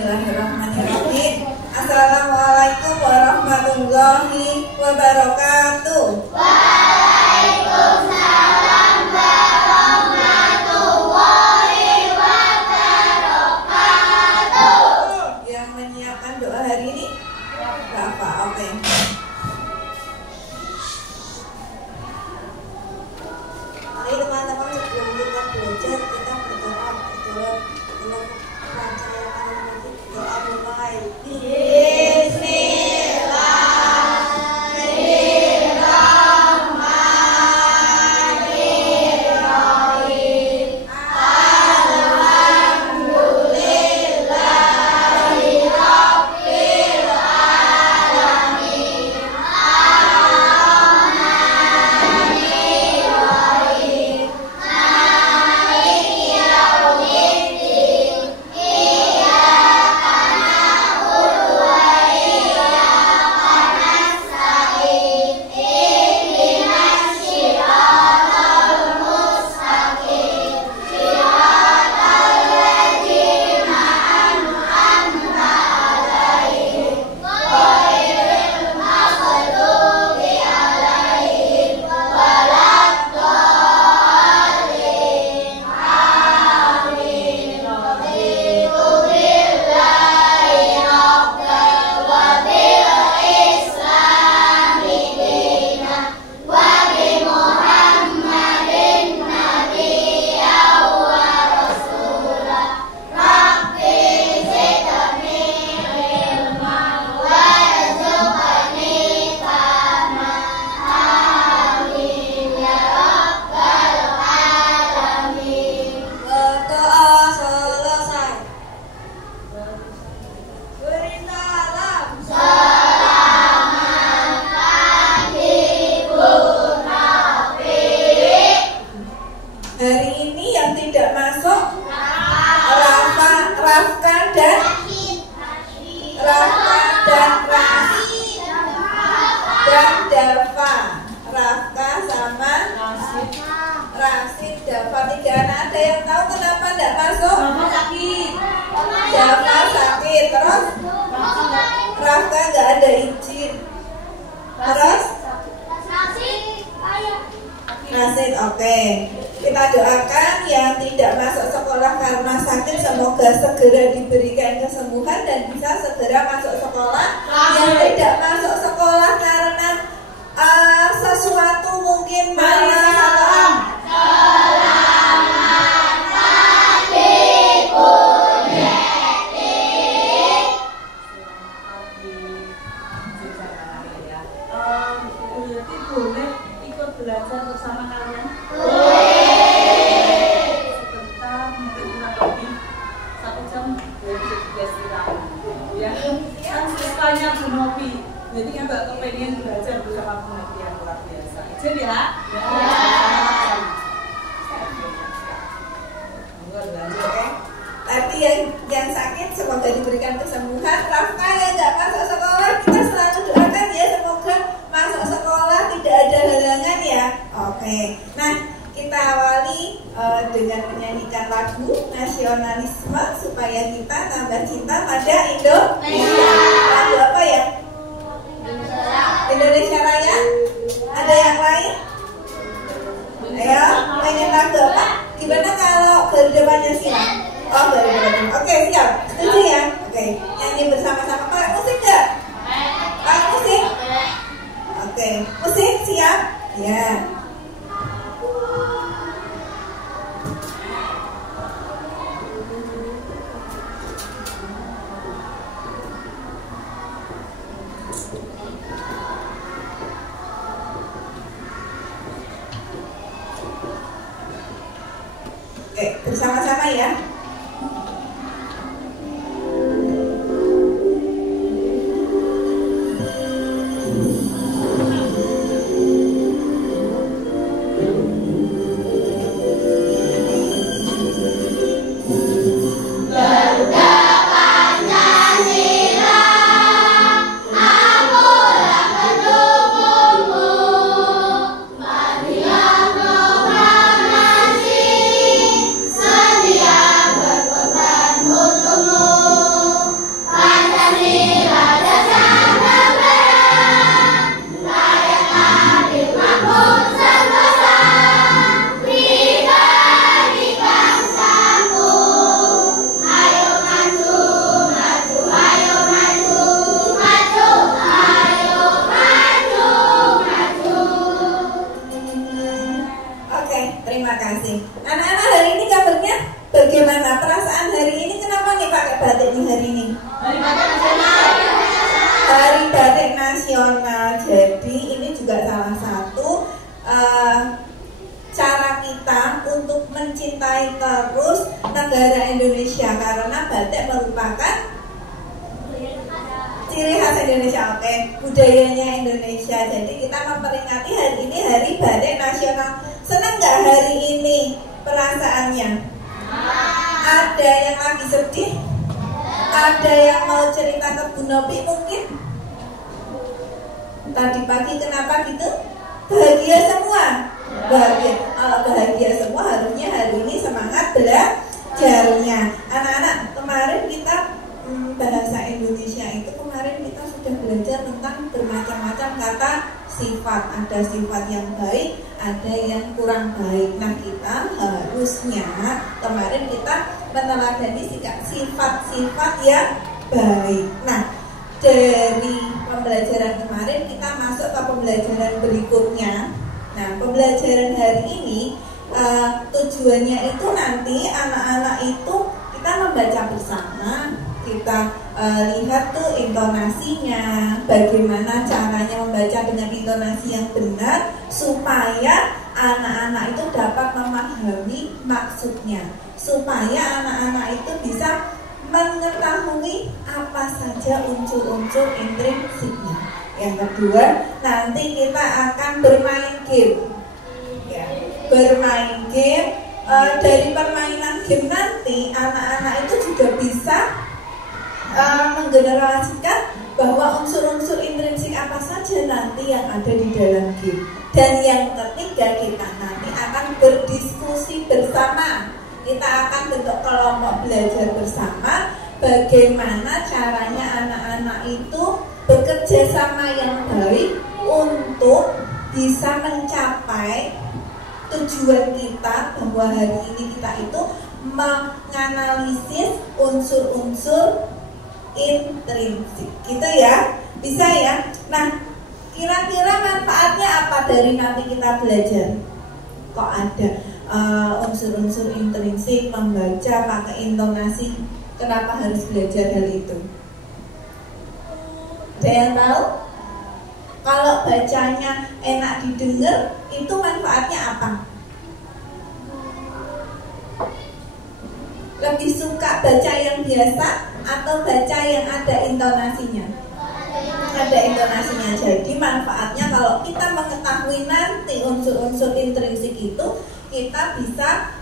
Bismillahirrahmanirrahim. Assalamualaikum warahmatullahi wabarakatuh. Waalaikumsalam warahmatullahi wabarakatuh. Yang menyiapkan doa hari ini Bapak, oke. Mari teman-teman, sebelum kita belajar kita berdoa untuk rancangan doa mulai. Hari ini yang tidak masuk Rafka dan Dava. Rafka sama Rasid, Dava, 3 anak. Ada yang tahu kenapa tidak masuk? Dava sakit. Terus Rafka nggak ada izin. Terus Rasid, oke. Kita doakan yang tidak masuk sekolah karena sakit, semoga segera diberikan kesembuhan dan bisa segera masuk sekolah. Yang tidak masuk sekolah karena sesuatu mungkin malas atau boleh ikut belajar bersama kalian? Sebentar, mungkin kurang lebih 1 jam dari juga istirahat. Ya, kan siswanya Bu Novi. Jadi Mbak kepengen belajar bersama Bu Novi yang luar biasa. Izin ya? Oke. Tadi yang sakit semoga diberikan kesembuhan. Rafka yang nggak masuk sekolah, kita selalu doakan ya semoga masuk sekolah, tidak ada halangan ya. Oke. Nah, kita awali dengan menyanyikan lagu nasionalisme supaya kita tambah cinta pada Indonesia. Lagu apa ya? Indonesia Raya. Ada yang lain? Ayo, pengen lagu apa? Gimana kalau Garuda Pancasila? Oh, Garuda Pancasila. Oke, siap. Setuju ya? Oke, nyanyi bersama-sama. Pakai musik nggak? Pakai musik? Oke, musik siap? Ya. Oke, bersama-sama ya. Sedia Oke, terima kasih. Anak-anak, hari ini kabarnya bagaimana? Perasaan hari ini kenapa nih pakai batik nih hari ini? Hari Batik Nasional. Jadi ini juga salah satu cara kita untuk mencintai terus negara Indonesia, karena batik merupakan ciri khas Indonesia, oke, budayanya Indonesia. Jadi kita memperingati hari ini Hari Batik Nasional. Senang nggak hari ini perasaannya? Ada yang lagi sedih? Ada yang mau cerita ke Bu Nopi mungkin? Tadi pagi kenapa gitu? Bahagia semua? Bahagia. Kalau bahagia semua harusnya hari ini semangat belajarnya. Anak-anak, kemarin kita bahasa Indonesia itu kemarin kita sudah belajar tentang bermacam-macam kata sifat. Ada sifat yang baik, ada yang kurang baik. Nah, kita harusnya kemarin kita meneladani sifat-sifat yang baik. Nah, dari pembelajaran kemarin kita masuk ke pembelajaran berikutnya. Nah, pembelajaran hari ini tujuannya itu nanti anak-anak itu kita membaca bersama. Kita lihat tuh intonasinya, bagaimana caranya membaca dengan intonasi yang benar supaya anak-anak itu dapat memahami maksudnya, supaya anak-anak itu bisa mengetahui apa saja unsur-unsur intrinsiknya. Yang kedua, nanti kita akan bermain game, ya, bermain game. Dari permainan game nanti anak-anak itu juga bisa menggenerasikan bahwa unsur-unsur intrinsik apa saja nanti yang ada di dalam game. Dan yang ketiga, kita nanti akan berdiskusi bersama. Kita akan bentuk kelompok belajar bersama bagaimana caranya anak-anak itu bekerja sama yang baik untuk bisa mencapai tujuan kita, bahwa hari ini kita itu menganalisis unsur-unsur intrinsik gitu ya, bisa ya. Nah, kira-kira manfaatnya apa dari nanti kita belajar? Kok ada unsur-unsur intrinsik, membaca pakai intonasi, kenapa harus belajar hal itu? Ada yang tahu? Kalau bacanya enak didengar, itu manfaatnya apa? Lebih suka baca yang biasa atau baca yang ada intonasinya? Ada intonasinya. Jadi manfaatnya kalau kita mengetahui nanti unsur-unsur intrinsik itu, kita bisa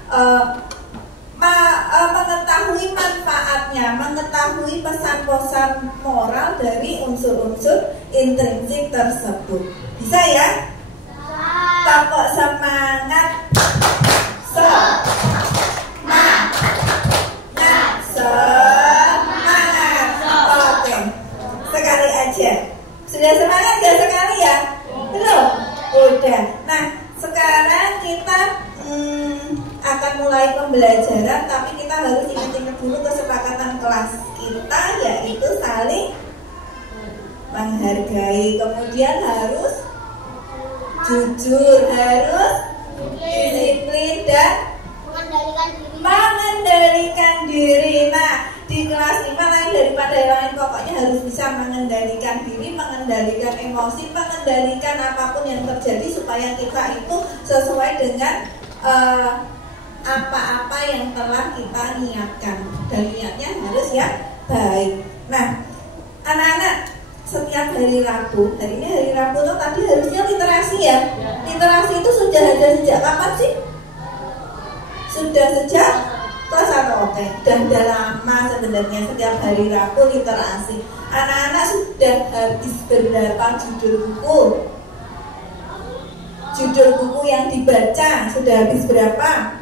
mengetahui manfaatnya, mengetahui pesan-pesan moral dari unsur-unsur intrinsik tersebut. Bisa ya? Tepuk semangat. Semangat. Oke, sekali aja. Sudah semangat gak sekali ya? Belum? Udah. Nah, sekarang kita akan mulai pembelajaran, tapi kita harus ingat-ingat dulu kesepakatan kelas kita, yaitu saling menghargai, kemudian harus jujur, harus disiplin dan mengendalikan diri. Nah, di kelas 5 lain daripada yang lain, pokoknya harus bisa mengendalikan diri, mengendalikan emosi, mengendalikan apapun yang terjadi supaya kita itu sesuai dengan apa-apa yang telah kita niatkan, dan niatnya harus ya baik. Nah, anak-anak, setiap hari Rabu, hari ini hari Rabu tuh tadi harusnya literasi ya. Literasi itu sudah ada sejak kapan sih? Sudah sejak kelas 1, oke. Dan udah lama sebenarnya setiap hari Rabu literasi. Anak-anak sudah habis berapa judul buku? Judul buku yang dibaca sudah habis berapa?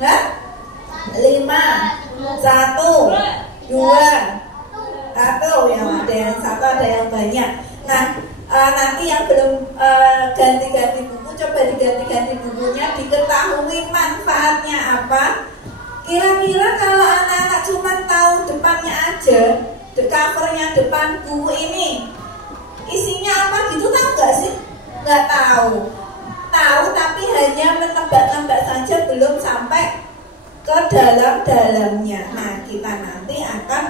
Hah? 5, 1, 2, 1, yang ada yang satu, ada yang banyak. Nah, nanti yang belum ganti-ganti buku, coba diganti-ganti bukunya, diketahui manfaatnya apa. Kira-kira kalau anak-anak cuma tahu depannya aja, covernya depan buku ini, isinya apa gitu, tahu nggak sih? Nggak tahu. Tahu tapi hanya hanya menebak-nebak saja, belum sampai ke dalam-dalamnya. Nah, kita nanti akan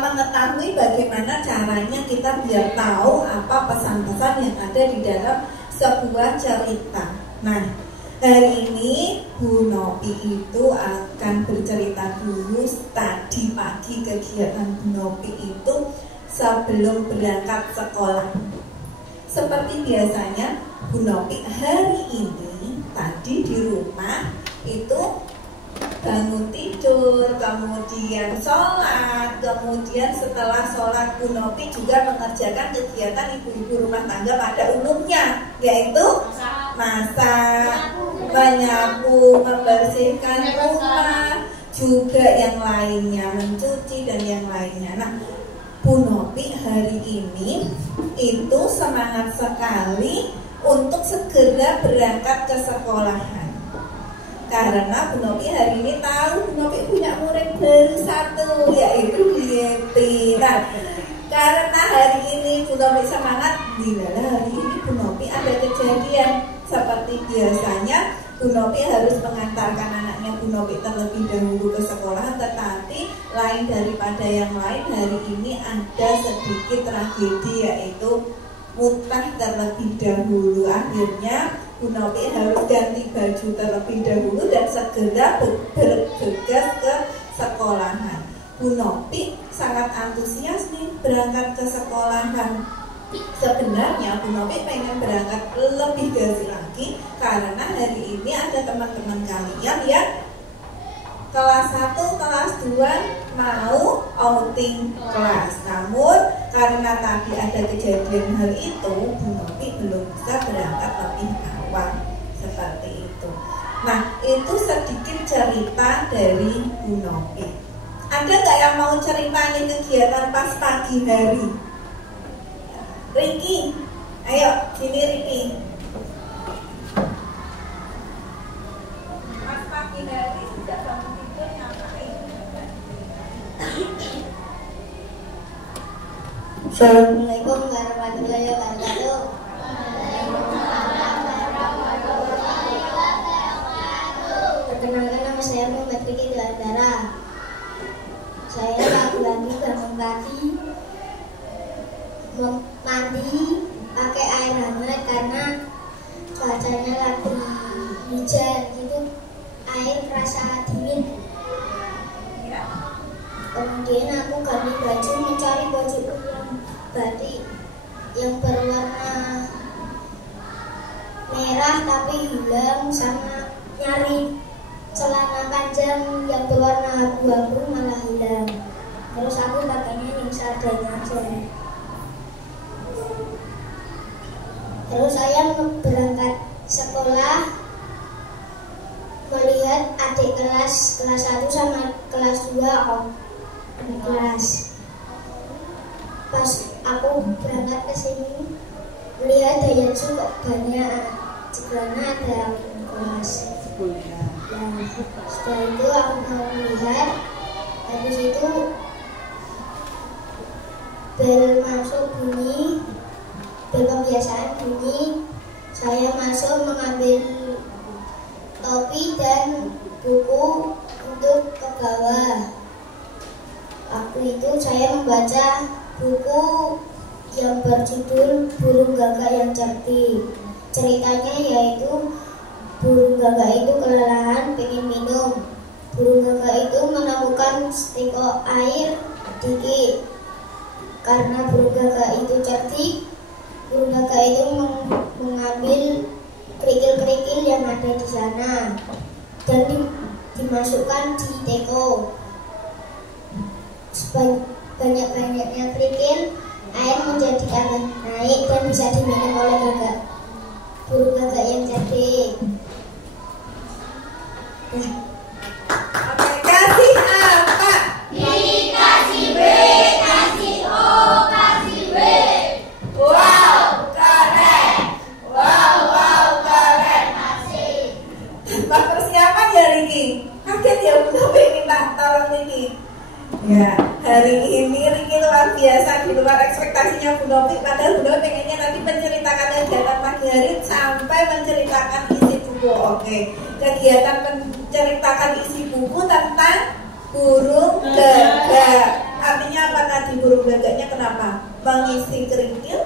mengetahui bagaimana caranya kita biar tahu apa pesan-pesan yang ada di dalam sebuah cerita. Nah, hari ini Bu Nopi itu akan bercerita dulu. Tadi pagi kegiatan Bu Nopi itu sebelum berangkat sekolah. Seperti biasanya, Bu Nopi hari ini tadi di rumah itu bangun tidur, kemudian sholat, kemudian setelah sholat Bu Nopi juga mengerjakan kegiatan ibu-ibu rumah tangga pada umumnya, yaitu masak, menyapu, membersihkan rumah, juga yang lainnya, mencuci dan yang lainnya. Nah, Bu Nopi hari ini itu semangat sekali untuk segera berangkat ke sekolahan. Karena Bu Nopi hari ini tahu Bu Nopi punya murid baru satu, yaitu Yeti. Nah, karena hari ini Bu Nopi semangat, bila hari ini Bu Nopi ada kejadian. Seperti biasanya Bu Nopi harus mengantarkan anaknya Bu Nopi terlebih dahulu ke sekolah, tetapi lain daripada yang lain, hari ini ada sedikit tragedi, yaitu muntah terlebih dahulu. Akhirnya Bu Nopi harus ganti baju terlebih dahulu dan segera bergegas ke sekolahan. Bu Nopi sangat antusias nih berangkat ke sekolahan. Sebenarnya Bu Nopi pengen berangkat lebih dahulu lagi karena hari ini ada teman-teman kalian yang kelas 1, kelas 2 mau outing kelas. Namun karena tadi ada kejadian hal itu, Bu Nopi belum bisa berangkat lebih awal. Seperti itu. Nah, itu sedikit cerita dari Bu Nopi. Ada nggak yang mau ceritain kegiatan pas pagi hari? Riki, ayo sini Riki. Pas pagi hari sudah bangun tidur ngapain? Assalamualaikum warahmatullahi wabarakatuh. Perkenalkan, nama saya Muhammad Riki Dara. Saya lagi bangun pagi, mandi pakai air hangat karena cuacanya lagi hujan, gitu air rasa dingin. Kemudian aku ganti baju, mencari baju yang batik yang berwarna merah tapi hilang, sama nyari celana panjang yang berwarna abu-abu malah hilang. Terus aku pakainya yang seadanya aja. Terus saya berangkat sekolah, melihat adik kelas 1 sama kelas 2 di kelas. Pas aku berangkat ke sini, melihat Dayansu kok banyak, karena ada kelas. Dan setelah itu aku mau melihat, habis itu bel masuk bunyi, bel kebiasaan bunyi. Saya masuk mengambil topi dan buku untuk ke bawah. Waktu itu saya membaca buku yang berjudul Burung Gagak yang Cerdik. Ceritanya yaitu burung gagak itu kelelahan pengen minum. Burung gagak itu menemukan seteguk air dikit. Karena burung gagak itu cerdik, burung gagak itu mengambil kerikil-kerikil yang ada di sana dan dimasukkan di teko. Banyak-banyaknya kerikil, air menjadi akan naik dan bisa diminum oleh gagak, burung gagak yang cerdik. Oke, kasih apa? Dikasih B, kasih O, kasih B. Wow, keren. Wow, keren. Kasih. Tanpa persiapan ya Riki. Kaget ya Bu Nopi minta tolong Riki. Ya, hari ini Riki luar biasa, di luar ekspektasinya Bu Nopi. Padahal Bu Nopi pengennya nanti menceritakan kegiatan pagi hari sampai menceritakan isi buku. Oke. Kegiatan menceritakan isi buku tentang burung gagak. Artinya apa tadi burung gagaknya kenapa? Mengisi kerikil?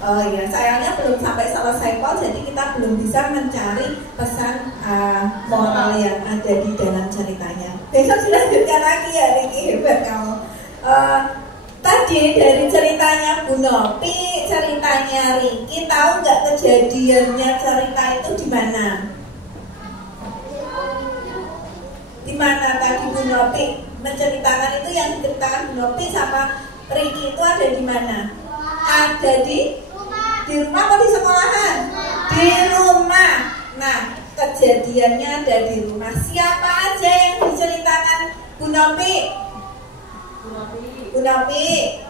Oh iya, sayangnya belum sampai selesai kok, jadi kita belum bisa mencari pesan moral yang ada di dalam ceritanya. Besok dilanjutkan lagi ya, Riki, hebat kamu. Tadi dari ceritanya Bu Nopi, ceritanya Riki, tahu nggak kejadiannya cerita itu di mana? Di mana tadi Bu Nopi menceritakan itu, yang diceritakan Bu Nopi sama Riki itu ada di mana? Ada di rumah atau di sekolahan? Di rumah. Nah, kejadiannya ada di rumah. Siapa aja yang diceritakan Bu Nopi? Bu Nopi,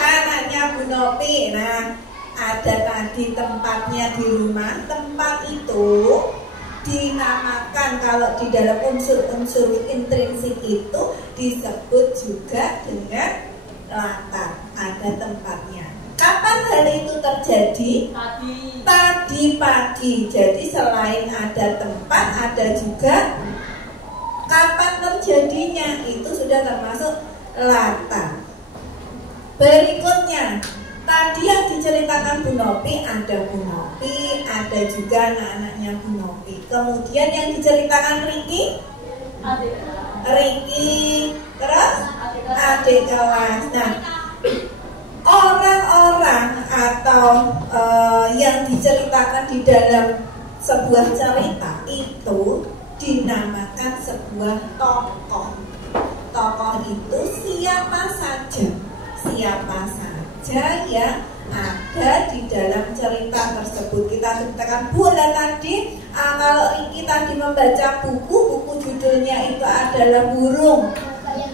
anaknya Bu Nopi. Nah, ada tadi tempatnya di rumah. Tempat itu dinamakan, kalau di dalam unsur-unsur intrinsik itu disebut juga dengan latar. Ada tempatnya. Kapan hal itu terjadi? Tadi pagi. Jadi selain ada tempat, ada juga kapan terjadinya. Itu sudah termasuk latar. Berikutnya, tadi yang diceritakan Bu Nopi, ada Bu Nopi, ada juga anak-anaknya Bu Nopi. Kemudian yang diceritakan Riki, terus adik kelas. Nah, orang-orang atau yang diceritakan di dalam sebuah cerita itu dinamakan sebuah tokoh. Tokoh itu siapa saja yang ada di dalam cerita tersebut. Kita ceritakan bola tadi. Kalau Riki tadi membaca buku judulnya itu adalah burung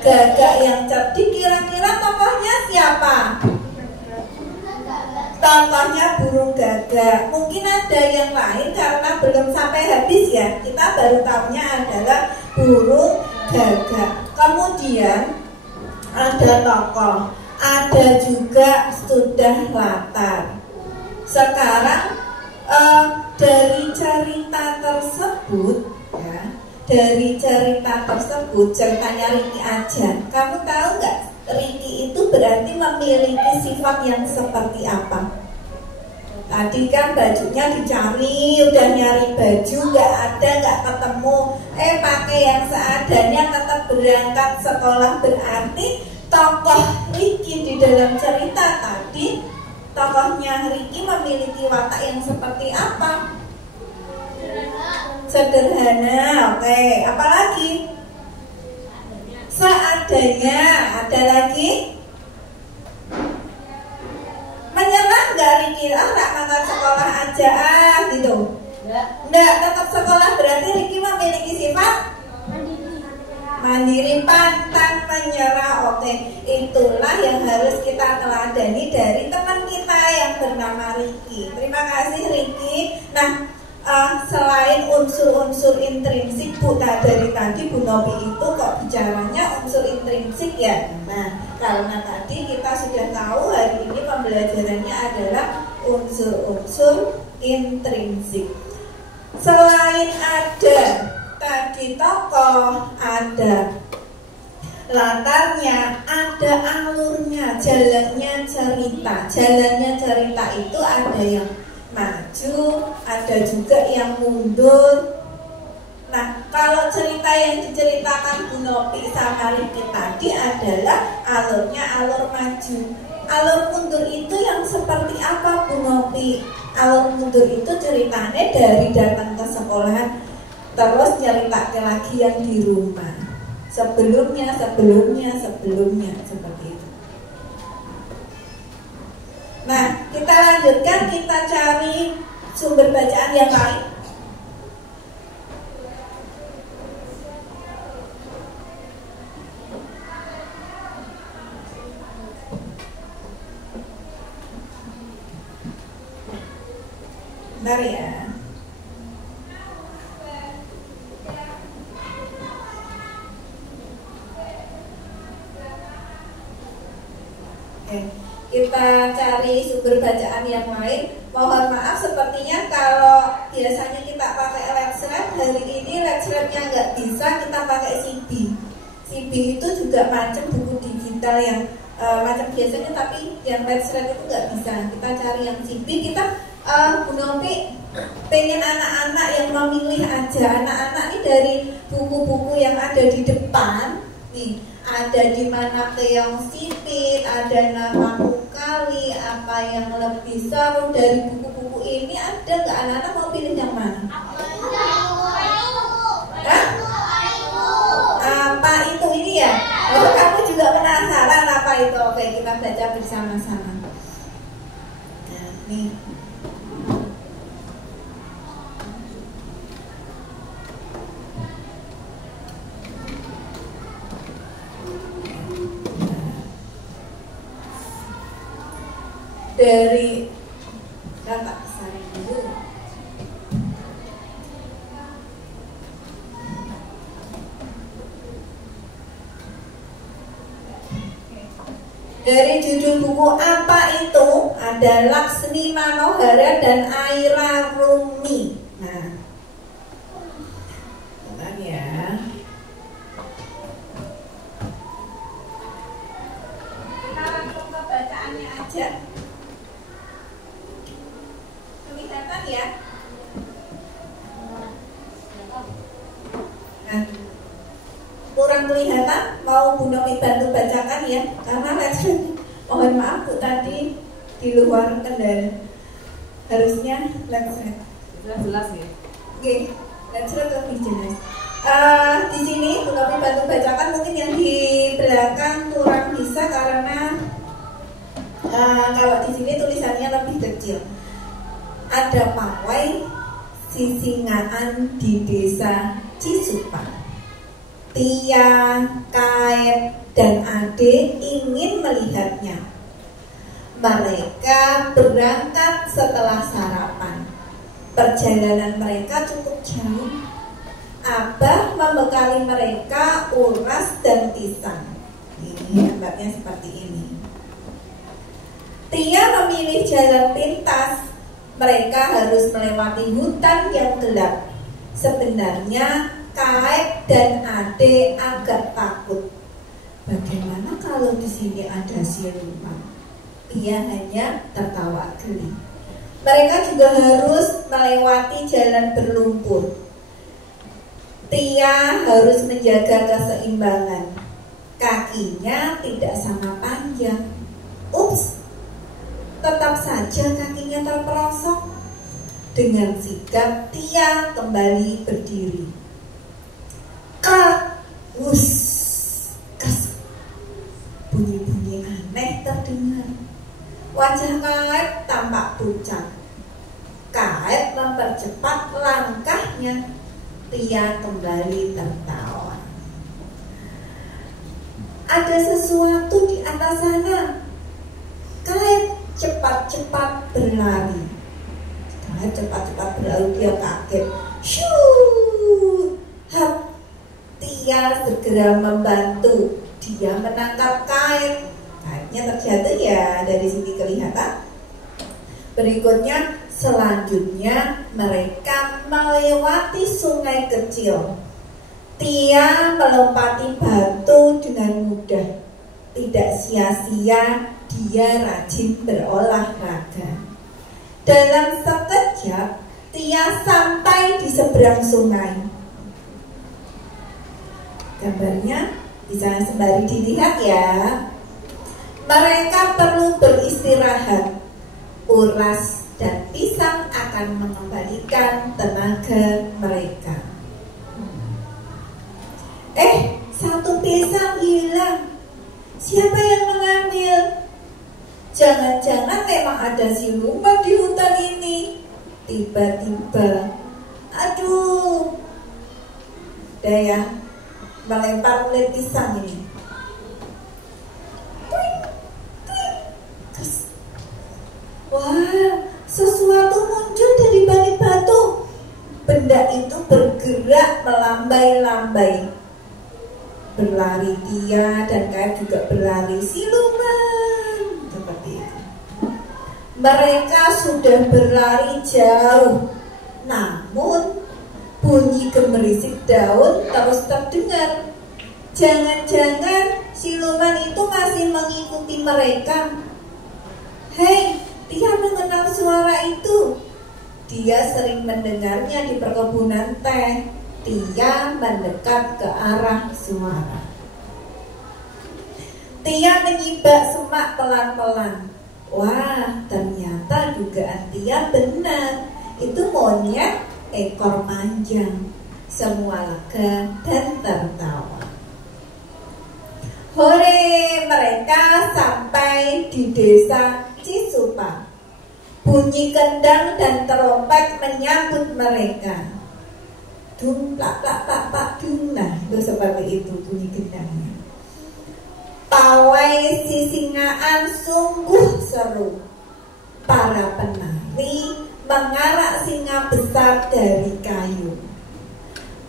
gagak yang cerdik. Kira-kira tokohnya siapa? Tokohnya burung gagak. Mungkin ada yang lain karena belum sampai habis ya. Kita baru tahunya adalah burung gagak. Kemudian ada tokoh, ada juga sudah latar. Sekarang dari cerita tersebut ya, ceritanya Riki aja. Kamu tahu nggak, Riki itu berarti memiliki sifat yang seperti apa? Tadi kan bajunya dicari, udah nyari baju nggak ada, nggak ketemu, pakai yang seadanya tetap berangkat sekolah. Berarti tokoh Riki di dalam cerita tadi, tokohnya Riki memiliki watak yang seperti apa? Sederhana. Oke, apalagi? Seadanya. Ada lagi? Menyerah nggak Riki? Nggak makan sekolah aja gitu. Nggak, tetap sekolah. Berarti Riki memiliki sifat mandiri, pantang menyerah. Oke, itulah yang harus kita teladani dari teman kita yang bernama Riki. Terima kasih Riki. Nah, selain unsur-unsur intrinsik dari tadi Bu Nopi itu kok bicaranya unsur intrinsik ya. Nah, karena tadi kita sudah tahu hari ini pembelajarannya adalah unsur-unsur intrinsik. Selain ada tadi tokoh, ada latarnya, ada alurnya, jalannya cerita itu ada yang maju, ada juga yang mundur. Nah, kalau cerita yang diceritakan Bu Nopi sama Riki tadi adalah alurnya alur maju. Alur mundur itu yang seperti apa Bu Nopi? Alur mundur itu ceritanya dari datang ke sekolahan terus nyeritakan lagi yang di rumah. Sebelumnya seperti itu. Nah, kita lanjutkan, kita cari sumber bacaan yang lain. Bentar ya. Oke, kita kita cari sumber bacaan yang lain. Mohon maaf, sepertinya kalau biasanya kita pakai Let's-Read, hari ini Let's-Read-nya nggak bisa, kita pakai CB. CB itu juga macam buku digital yang macam biasanya, tapi yang Let's-Read itu nggak bisa. Kita cari yang CB. Kita Bu Nopi pengen anak-anak yang memilih aja. Anak-anak ini dari buku-buku yang ada di depan nih, ada di mana keong sipit, ada nama kali, apa yang lebih seru dari buku-buku ini. Ada nggak anak-anak mau pilih yang mana? Hah? Apa itu ini ya? Oh, kamu juga penasaran apa itu? Oke, kita baca bersama-sama. Nah, nih. Dari Kakak Sari dulu. Dari judul buku apa itu ada Laksmi Manohara dan Aira Rumi. Nah, bentar ya. Kita langsung ke bacaannya aja. Kelihatan ya? Nah, kurang kelihatan, mau Bu Nomi bantu bacakan ya, karena Let's-Read, mohon maaf Bu, tadi di luar kendali. Harusnya Let's-Read jelas ya. Oke, Let's-Read lebih jelas. Di sini Bu Nomi bantu bacakan, mungkin yang di belakang kurang bisa karena kalau di sini tulisannya lebih kecil. Ada pawai sisingaan di desa Cisupa. Tia, Kaep, dan Ade ingin melihatnya. Mereka berangkat setelah sarapan. Perjalanan mereka cukup jauh. Abah membekali mereka uras dan pisang. Ini gambarnya seperti ini. Tia memilih jalan pintas. Mereka harus melewati hutan yang gelap. Sebenarnya Kaep dan Ade agak takut. Bagaimana kalau di sini ada siluman? Ia hanya tertawa geli. Mereka juga harus melewati jalan berlumpur. Tia harus menjaga keseimbangan. Kakinya tidak sama panjang. Ups, tetap saja kakinya terperosok. Dengan sigap Tia kembali berdiri. Kak, wus, kes. Bunyi-bunyi aneh terdengar. Wajah Kaep tampak pucat. Kaep mempercepat langkahnya. Tia kembali tertawa. Ada sesuatu di atas sana. Kaep cepat-cepat berlari. Kaep cepat-cepat berlari, dia kaget. Shoo! Hap! Tia segera membantu. Dia menangkap Kaep. Kaepnya terjatuh ya, dari sini kelihatan. Berikutnya, selanjutnya mereka melewati sungai kecil. Tia melompati batu dengan mudah. Tidak sia-sia, dia rajin berolahraga. Dalam sekejap, Tia sampai di seberang sungai. Gambarnya bisa sembari dilihat ya. Mereka perlu beristirahat. Uras dan pisang akan mengembalikan tenaga mereka. Satu pisang hilang. Siapa yang mengambil? Jangan-jangan memang ada siluman di hutan ini. Tiba-tiba, aduh, Daya melempar kulit pisang ini. Wah, sesuatu muncul dari balik batu. Benda itu bergerak melambai-lambai. Berlari Tia dan Kaep juga berlari. Siluman, seperti itu. Mereka sudah berlari jauh, namun bunyi gemerisik daun terus terdengar. Jangan-jangan siluman itu masih mengikuti mereka. Hei, Tia mengenal suara itu. Dia sering mendengarnya di perkebunan teh. Tia mendekat ke arah suara. Tia menyibak semak pelan-pelan. Wah, ternyata dugaan Tia benar. Itu monyet ekor panjang. Semua lega dan tertawa. Hore, mereka sampai di desa Cisupa. Bunyi kendang dan terompet menyambut mereka. Dung, plak, plak, plak, plak, dung. Nah, itu seperti itu bunyi kendangnya. Pawai sisingaan sungguh seru. Para penari mengarak singa besar dari kayu.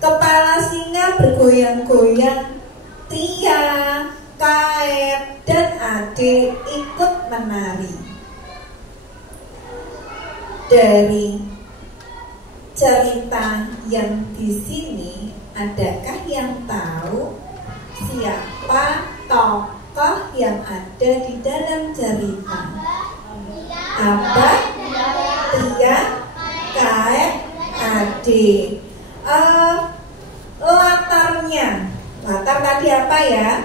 Kepala singa bergoyang-goyang. Tia, Kaep, dan Ade ikut menari. Dari cerita yang di sini, adakah yang tahu siapa tokoh yang ada di dalam cerita? Abah, Tia, Kaep, Ade. Latarnya. Latar tadi apa ya?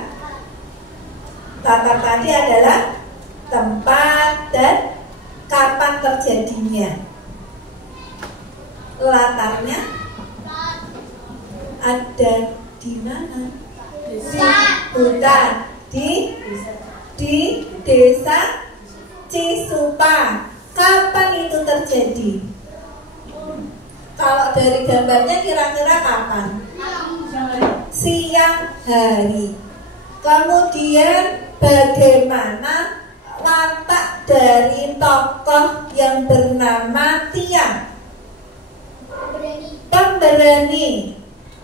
Latar tadi adalah tempat dan kapan terjadinya. Latarnya ada di mana? Di hutan. Di desa Cisupa. Kapan itu terjadi? Kalau dari gambarnya kira-kira kapan? Siang hari. Kemudian bagaimana watak dari tokoh yang bernama Tia? Pemberani.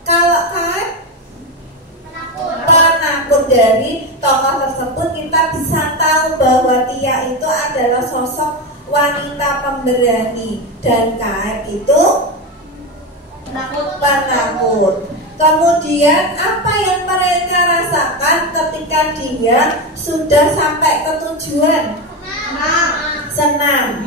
Kalau Kaep? Penakut. Dari tokoh tersebut kita bisa tahu bahwa Tia itu adalah sosok wanita pemberani dan Kaep itu penakut. Kemudian apa yang mereka rasakan ketika dia sudah sampai ke tujuan? Senang.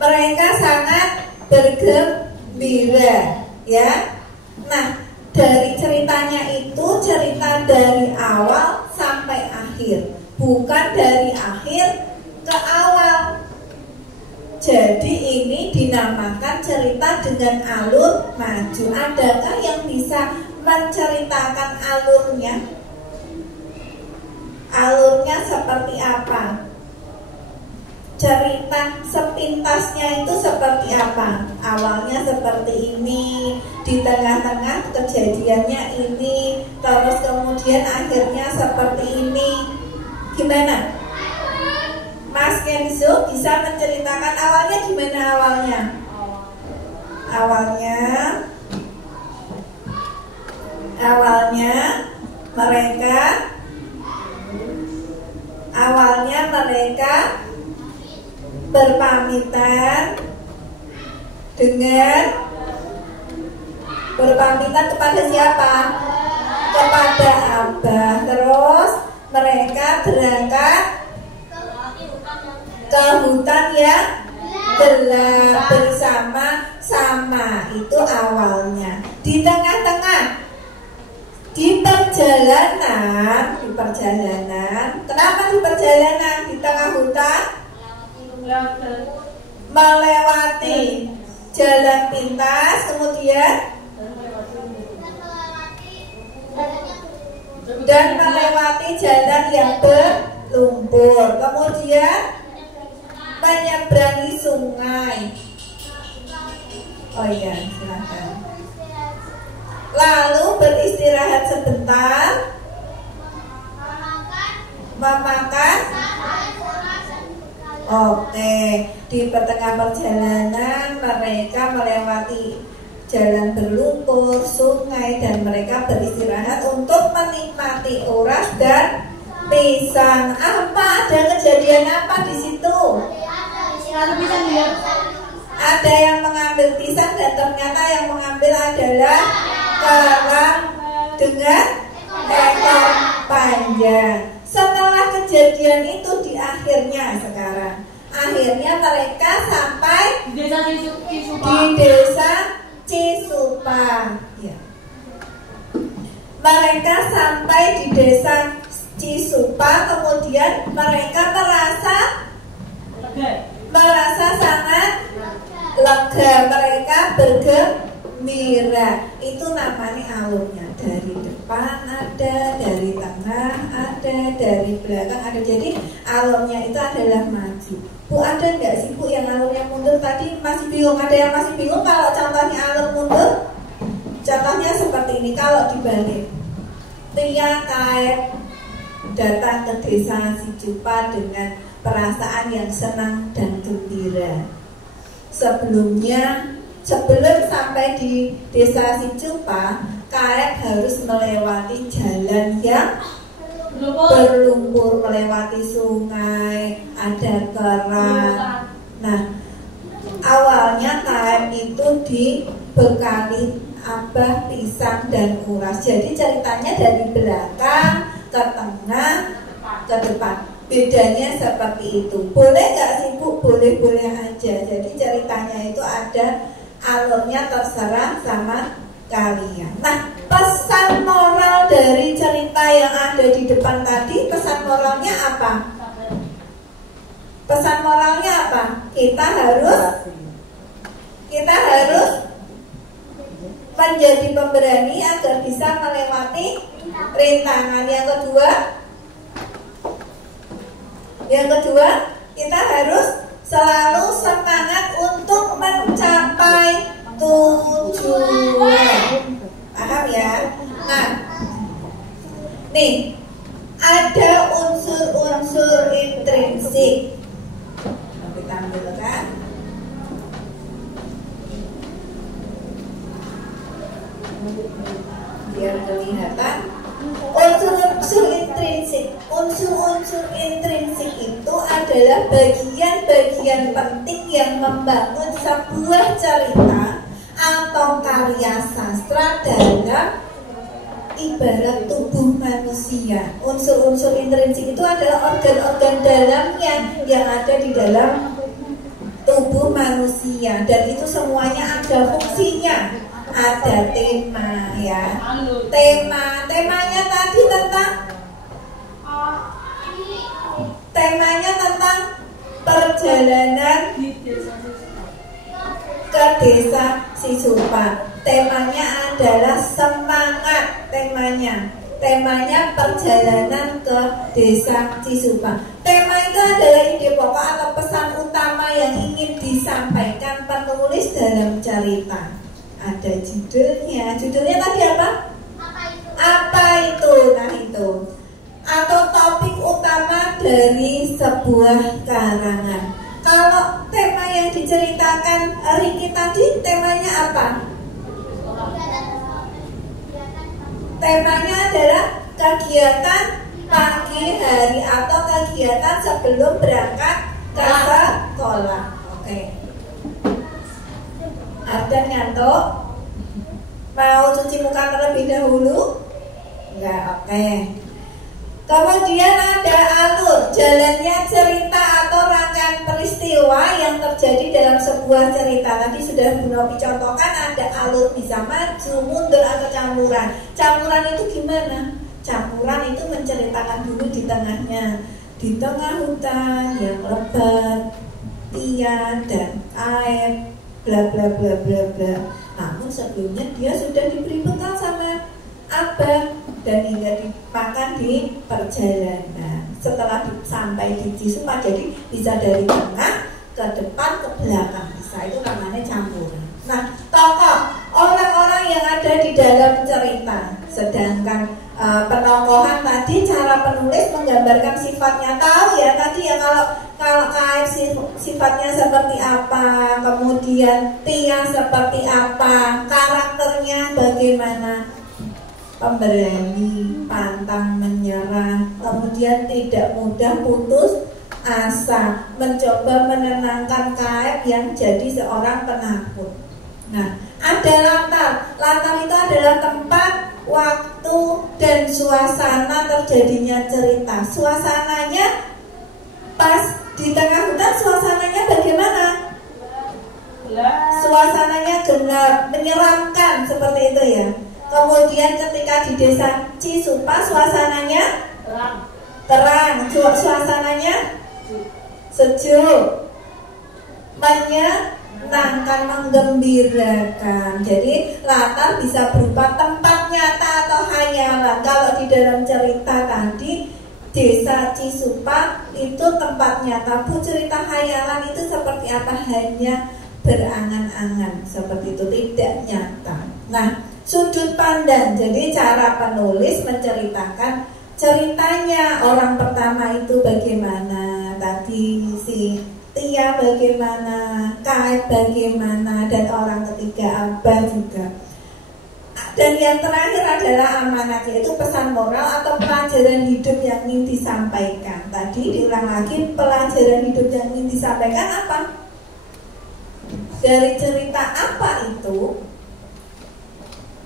Mereka sangat bergembira, ya. Nah, dari ceritanya itu cerita dari awal sampai akhir, bukan dari akhir ke awal. Jadi ini dinamakan cerita dengan alur maju. Adakah yang bisa menceritakan alurnya? Alurnya seperti apa? Cerita sepintasnya itu seperti apa? Awalnya seperti ini, di tengah-tengah kejadiannya ini, terus kemudian akhirnya seperti ini. Gimana? Mas Kenzo bisa menceritakan awalnya gimana awalnya? Awalnya mereka berpamitan kepada siapa? Kepada Abah. Terus mereka berangkat ke hutan yang gelap bersama-sama. Itu awalnya. Di tengah-tengah di perjalanan, kenapa di perjalanan di tengah hutan? Melewati jalan pintas, kemudian dan melewati jalan yang berlumpur, kemudian menyeberangi sungai. Oh iya, silakan. Lalu beristirahat sebentar, memakan. Oke, di pertengahan perjalanan mereka melewati jalan berlumpur, sungai, dan mereka beristirahat untuk menikmati uras dan pisang. Apa? Ada kejadian apa di situ? Ada yang mengambil pisang dan ternyata yang mengambil adalah kerang dengan ekor panjang. Setelah kejadian itu di akhirnya sekarang, akhirnya mereka sampai di desa Cisupa. Ya. Mereka sampai di desa Cisupa, kemudian mereka merasa sangat lega, mereka bergembira. Itu namanya alurnya. Dari depan ada, dari tengah ada, dari belakang ada. Jadi alurnya itu adalah maju. Bu, ada nggak sih Bu yang alurnya mundur tadi? Masih bingung? Ada yang masih bingung kalau contohnya alur mundur? Contohnya seperti ini. Kalau dibalik, Tia Kaep datang ke desa Cisupa dengan perasaan yang senang dan gembira. Sebelum sampai di desa Cisupa, Kaep harus melewati jalan yang berlumpur, melewati sungai, ada kerang. Nah, awalnya Kaep itu dibekali abah, pisang, dan uras. Jadi ceritanya dari belakang ke tengah ke depan. Bedanya seperti itu. Boleh nggak sih Bu? Boleh-boleh aja. Jadi ceritanya itu ada alurnya, terserah sama kalian. Nah, pesan moral dari cerita yang ada di depan tadi, pesan moralnya apa? Pesan moralnya apa? Kita harus menjadi pemberani agar bisa melewati rintangan. Yang kedua, kita harus selalu semangat untuk mencapai tujuan. Paham ya? Nah, nih ada unsur-unsur intrinsik. Kita ambil kan? Biar kelihatan. Unsur-unsur intrinsik itu adalah bagian-bagian penting yang membangun sebuah cerita atau karya sastra dalam ibarat tubuh manusia. Unsur-unsur intrinsik itu adalah organ-organ dalamnya yang ada di dalam tubuh manusia, dan itu semuanya ada fungsinya. Ada tema ya. Temanya tadi tentang perjalanan ke desa Cisupa. Temanya adalah semangat. Temanya perjalanan ke desa Cisupa. Tema itu adalah ide pokok atau pesan utama yang ingin disampaikan penulis dalam cerita. Ada judulnya. Judulnya tadi apa? Apa itu? Nah itu. Atau topik utama dari sebuah karangan. Kalau tema yang diceritakan Riki tadi, temanya apa? Temanya adalah kegiatan pagi hari atau kegiatan sebelum berangkat ke sekolah. Oke. Ada ngantuk? Mau cuci muka terlebih dahulu? Enggak, oke. Kemudian ada alur, jalannya cerita atau rangkaian peristiwa yang terjadi dalam sebuah cerita. Tadi sudah Bu Novi contohkan, ada alur bisa maju, mundur atau campuran. Campuran itu gimana? Campuran itu menceritakan dulu di tengahnya. Di tengah hutan yang lebat, Tia dan Kaep, bla bla bla bla bla. Namun sebelumnya dia sudah diberi bekal sama Abah dan hingga dimakan di perjalanan. Setelah sampai di Cisupa, jadi bisa dari tengah ke depan ke belakang, bisa. Itu namanya campuran. Nah, tokoh orang-orang yang ada di dalam cerita. Sedangkan penokohan tadi, cara penulis menggambarkan sifatnya. Tahu ya tadi ya, kalau Kaep sifatnya seperti apa, kemudian Tia seperti apa, karakternya bagaimana. Pemberani, pantang menyerah, kemudian tidak mudah putus asa, mencoba menenangkan Kaep yang jadi seorang penakut. Nah, ada latar. Latar itu adalah tempat, waktu, dan suasana terjadinya cerita. Suasananya pas di tengah hutan, suasananya bagaimana? Suasananya gelap, menyeramkan seperti itu ya. Kemudian ketika di desa Cisupa, suasananya terang, suasananya sejuk, menyenangkan, menggembirakan. Jadi latar bisa berupa tempat nyata atau hayalan. Kalau di dalam cerita tadi desa Cisupa itu tempat nyata, Bu, cerita hayalan itu seperti apa? Hanya berangan-angan, seperti itu, tidak nyata. Nah, sudut pandang, jadi cara penulis menceritakan ceritanya. Orang pertama itu bagaimana, tadi si Tia bagaimana, Kaep bagaimana, dan orang ketiga Abah juga. Dan yang terakhir adalah amanat, yaitu pesan moral atau pelajaran hidup yang ingin disampaikan. Tadi diulang lagi, pelajaran hidup yang ingin disampaikan apa? Dari cerita apa itu,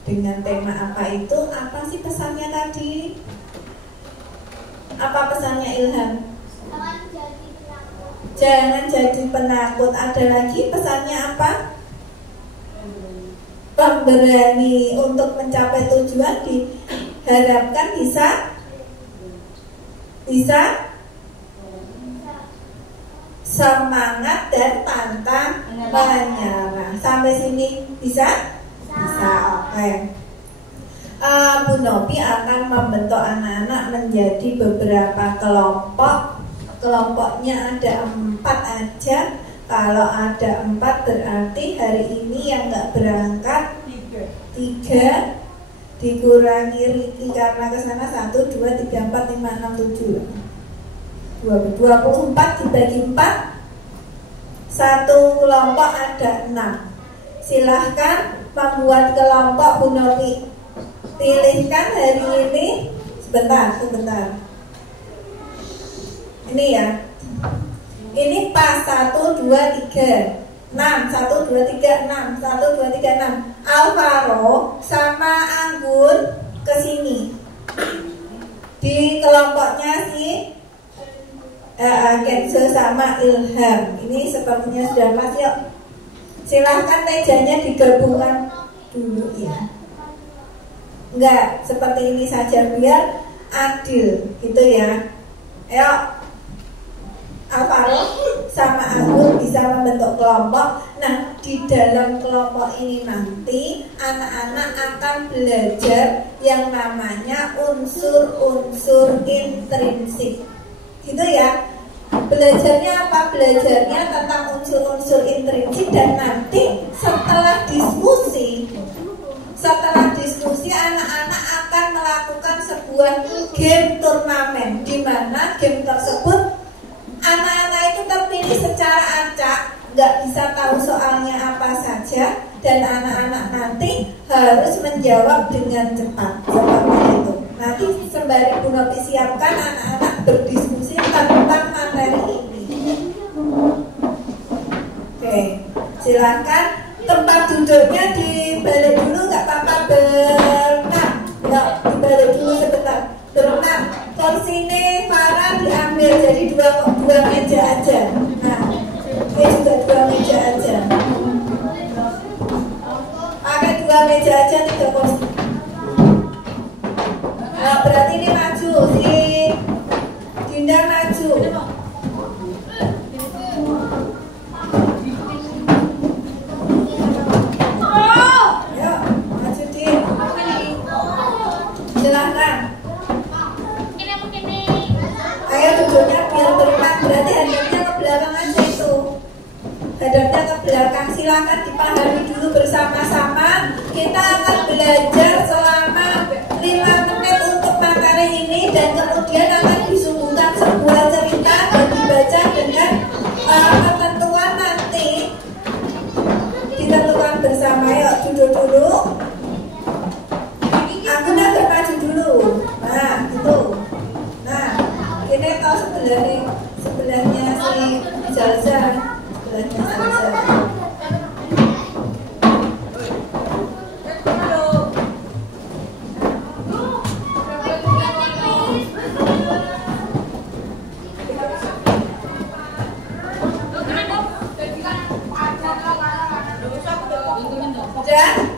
dengan tema apa itu, apa sih pesannya tadi? Apa pesannya, Ilham? Jangan jadi penakut. Ada lagi pesannya apa? Pemberani. Untuk mencapai tujuan diharapkan bisa semangat dan pantang menyerah. Sampai sini bisa? Bisa, oke. Bu Nopi akan membentuk anak-anak menjadi beberapa kelompok. Kelompoknya ada 4 aja. Kalau ada 4 berarti hari ini yang nggak berangkat 3, dikurangi Riki karena kesana 1, 2, 3, 4, 5, 6, 7, 24 dibagi 4, satu kelompok ada 6. Silahkan membuat kelompok, Bu Nopi. Pilihkan hari ini. Sebentar. Ini ya. Ini pas 1, 2, 3, 6. 1, 2, 3, 6. 1, 2, 3, 6. Alvaro sama Anggun kesini. Di kelompoknya si Kenzo sama Ilham. Ini sepertinya sudah pas. Yuk, silahkan mejanya digabungkan dulu ya. Enggak, seperti ini saja biar adil gitu ya. Ayo, Alvaro sama Anggun bisa membentuk kelompok. Nah, di dalam kelompok ini nanti anak-anak akan belajar yang namanya unsur-unsur intrinsik. Gitu ya. Belajarnya apa? Belajarnya tentang unsur-unsur intrinsik. Dan nanti setelah diskusi anak-anak akan melakukan sebuah game turnamen, di mana game tersebut anak-anak itu terpilih secara acak, nggak bisa tahu soalnya apa saja, dan anak-anak nanti harus menjawab dengan cepat seperti itu. Nanti sembari Bu Nopi siapkan anak-anak berdiskusi tentang materi ini. Oke, silakan. Tempat duduknya dibalik dulu, nggak apa-apa, berenang. Nggak, dibalik dulu sebentar. Berenang. Kursi ini Farah diambil, jadi dua meja aja. Nah, ini juga 2 meja aja. Pakai 2 meja aja, 3 kursi. Nah, berarti ini maju, si Dinda maju. Silahkan. Ayo duduknya biar berenang. Berarti hadapnya ke belakang aja itu. Hadapnya ke belakang. Silahkan dipahami dulu bersama-sama. Kita akan belajar selama 5 menit untuk materi ini. Dan kemudian akan disuguhkan sebuah cerita dan dibaca dengan ketentuan nanti. Ditentukan bersama. Yuk duduk dulu. Aku udah maju dulu. Nah, gitu. Nah, ini tahu sebelahnya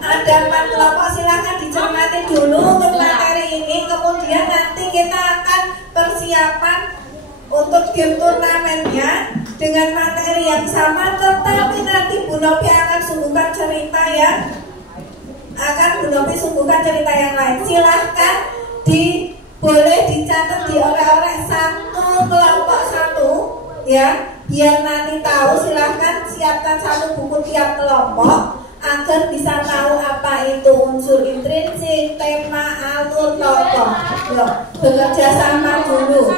Ada 4 kelompok, silahkan dicermati dulu untuk materi ini. Kemudian nanti kita akan persiapan untuk game turnamennya dengan materi yang sama, tetapi nanti Bu Novi akan sungguhkan cerita yang yang lain. Silahkan boleh dicatat di orek-orek satu kelompok satu ya, biar nanti tahu. Silahkan siapkan satu buku tiap kelompok agar bisa tahu apa itu unsur intrinsik, tema, alur, tokoh. Yuk, bekerja sama dulu.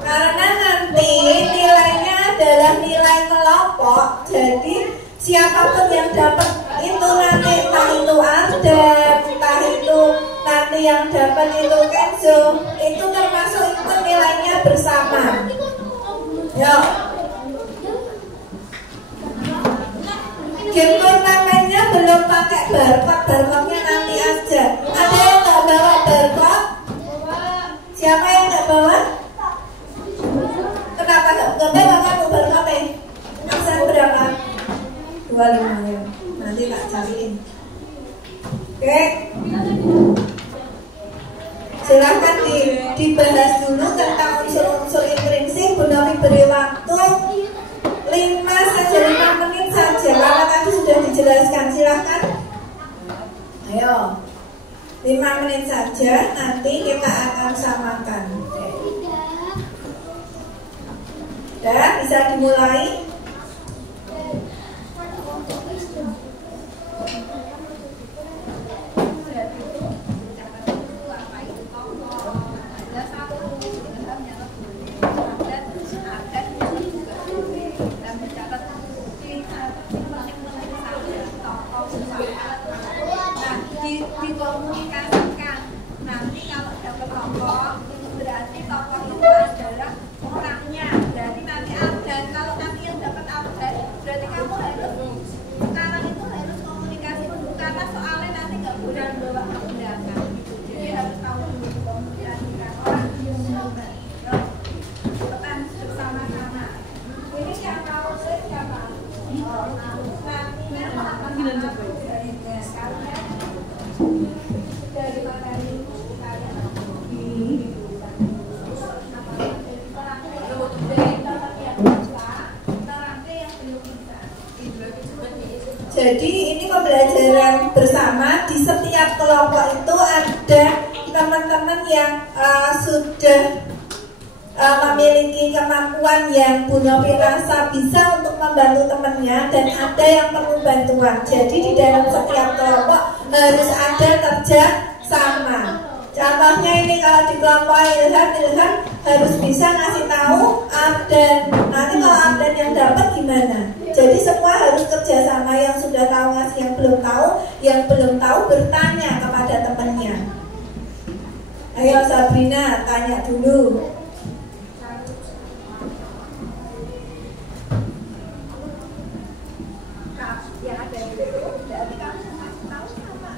Karena nanti nilainya adalah nilai kelompok, jadi siapapun yang dapat itu nanti, entah itu Alden, entah itu nanti yang dapat itu Kenzo, itu termasuk ikut nilainya bersama. Yuk. Game turnamennya belum pakai barcode-nya nanti aja. Ada yang nggak bawa barcode? Siapa yang nggak bawa? Kenapa nggak bawa kamu barcode? Aksen berapa? 25 ya. Nanti tak cariin. Oke. Silahkan dibahas dulu tentang unsur-unsur intrinsik. Bu Novi beri waktu 5 menit saja, karena tadi sudah dijelaskan. Silahkan. Ayo, 5 menit saja, nanti kita akan samakan. Udah, bisa dimulai. Dikomunikasikan. Nanti kalau dapat tokoh itu berarti tokoh itu adalah orangnya. Berarti nanti Alden, kalau nanti yang dapat Alden, berarti kamu harus sekarang itu harus komunikasi dulu, karena soalnya nanti nggak boleh bawa undangan. Jadi harus tahu dulu komunikasikan orang. Petan bersama-sama. Ini yang tahu siapa? Nantinya dari materi kalian jadi ini pembelajaran bersama. Di setiap kelompok itu ada teman-teman yang sudah memiliki kemampuan yang Bu Novi rasa bisa untuk membantu temannya, dan ada yang perlu bantuan. Jadi di dalam setiap kelompok harus ada kerja sama. Contohnya ini kalau di kelompok Ilham harus bisa ngasih tahu Alden. Nanti kalau Alden yang dapat gimana? Jadi semua harus kerja sama. Yang sudah tahu ngasih, yang belum tahu bertanya kepada temannya. Ayo Sabrina, tanya dulu. yang ada di situ, berarti kamu masih tahu sama.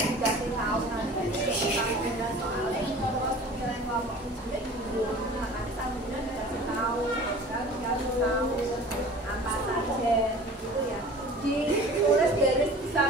Dikasih tahu nanti kita soalnya kalau nilai kelompok ujian dulu, nanti Sabrina dikasih tahu, dikasih tahu apa saja gitu ya. Ditulis garis besar,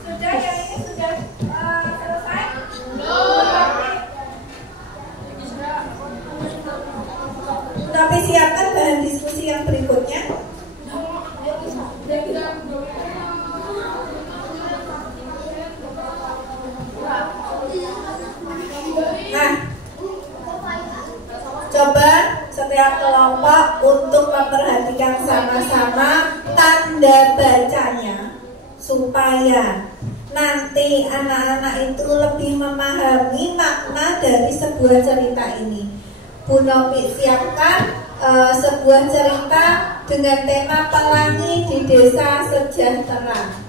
sudah yang ini sudah selesai? Tapi siapkan bahan diskusi yang berikutnya. Nah, coba setiap kelompok untuk memperhatikan sama-sama tanda bacanya supaya nanti anak-anak itu lebih memahami makna dari sebuah cerita ini. Bu Novi siapkan sebuah cerita dengan tema pelangi di desa sejahtera.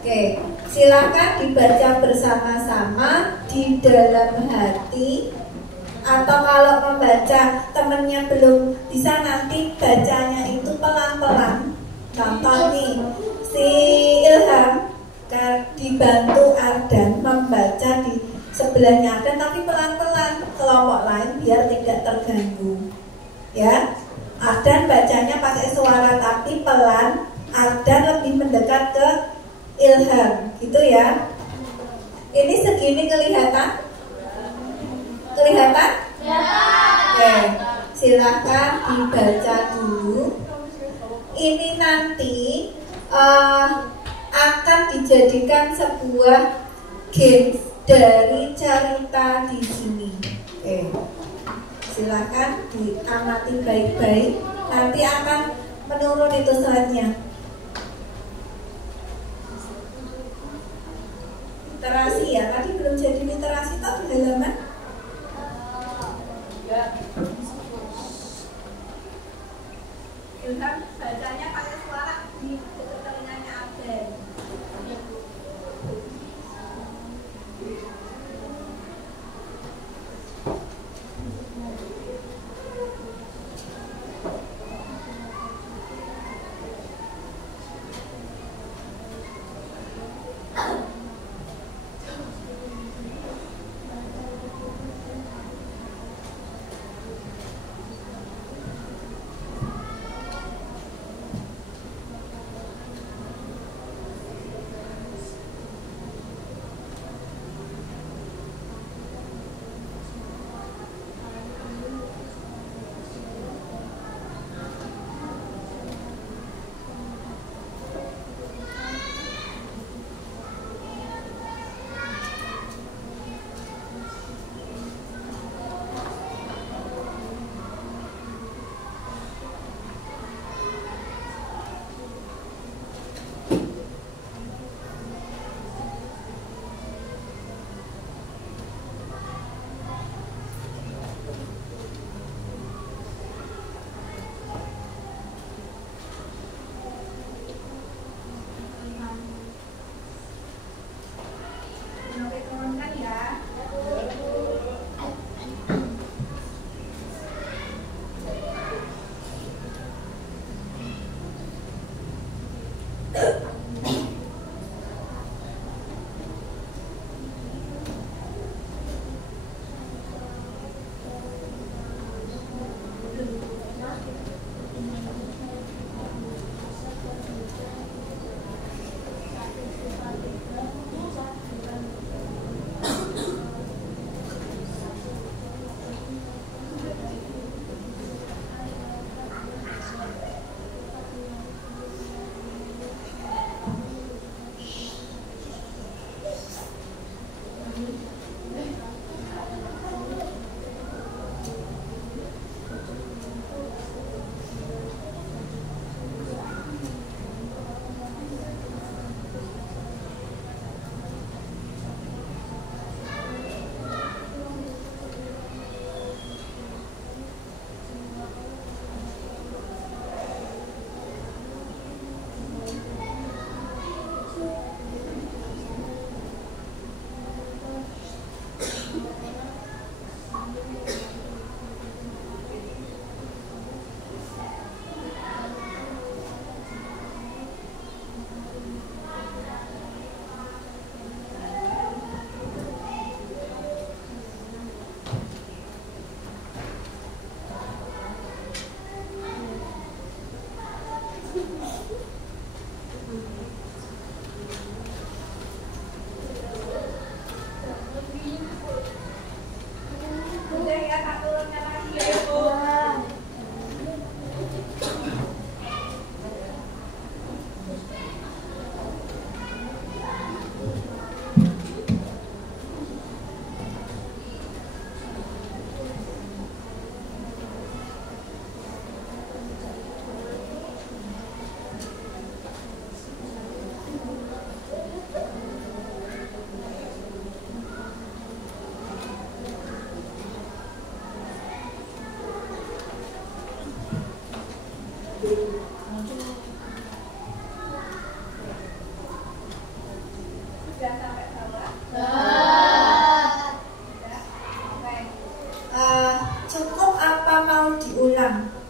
Oke, silakan dibaca bersama-sama di dalam hati. Atau kalau membaca temennya belum bisa, nanti bacanya itu pelan-pelan. Contoh nih, si Ilham dibantu Ardan membaca di sebelahnya Ardan, tapi pelan-pelan, kelompok lain biar tidak terganggu. Ya, Ardan bacanya pakai suara tapi pelan, Ardan lebih mendekat ke Ilham, gitu ya. Ini segini kelihatan? Kelihatan? Ya. Oke, silakan dibaca dulu. Ini nanti akan dijadikan sebuah game dari cerita di sini. Oke, silakan diamati baik-baik. Nanti akan menurun itu slide-nya. Literasi ya, tadi belum jadi literasi toh di halaman. Ilham bacanya pakai suara di dekat telinganya Ardan.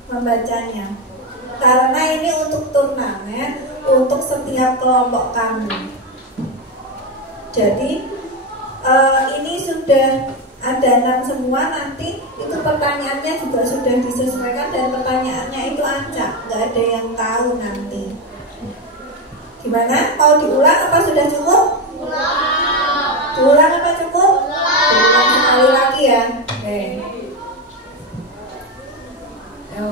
membacanya. Karena ini untuk turnamen, untuk setiap kelompok kami. Jadi ini sudah ada 6 semua, nanti itu pertanyaannya juga sudah disesuaikan dan pertanyaannya itu acak, nggak ada yang tahu nanti. Gimana? Mau diulang apa sudah cukup? Diulang apa cukup? Diulang sekali lagi ya. Oke. Yo.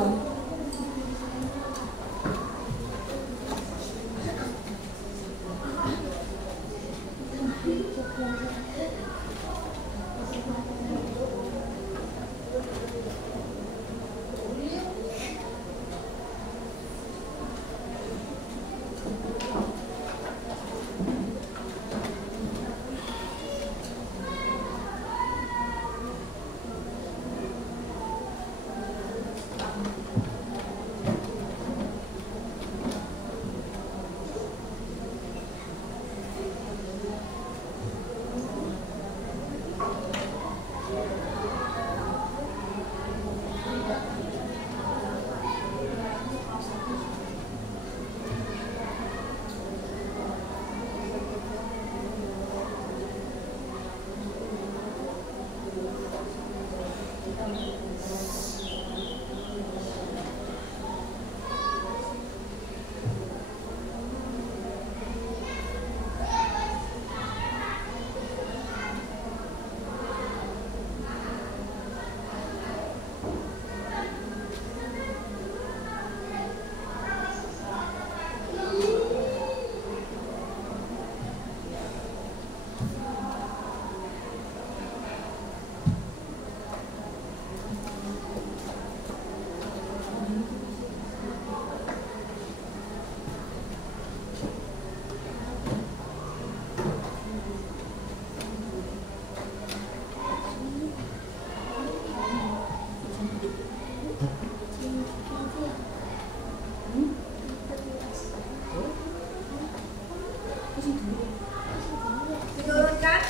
Diturunkan.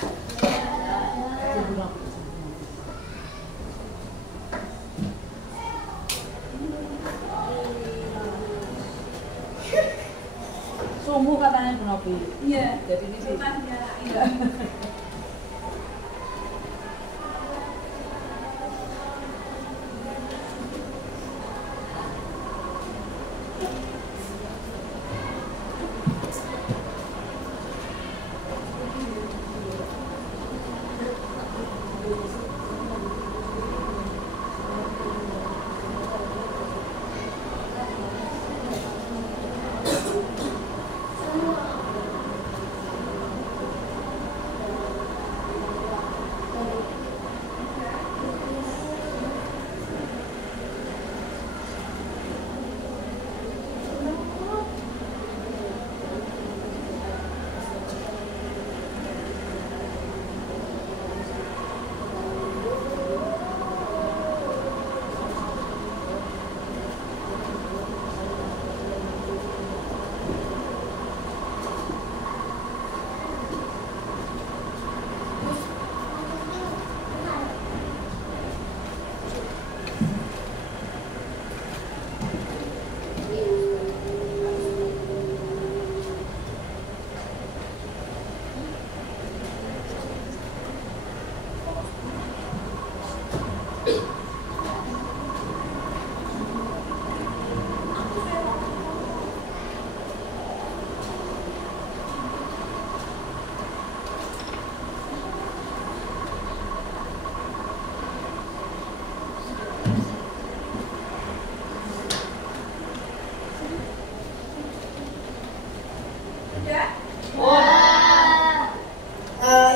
Sungguh katanya Bu Novi. Iya. Jadi ini sih. Bukan nyalain.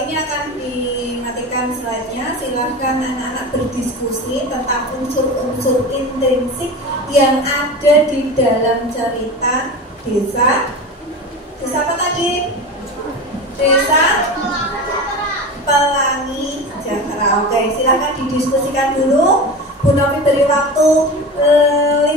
Ini akan dimatikan slide-nya. Silahkan anak-anak berdiskusi tentang unsur-unsur intrinsik yang ada di dalam cerita desa. Desa apa tadi? Desa Pelangi Jahara. Oke, silahkan didiskusikan dulu. Bu Novi beri waktu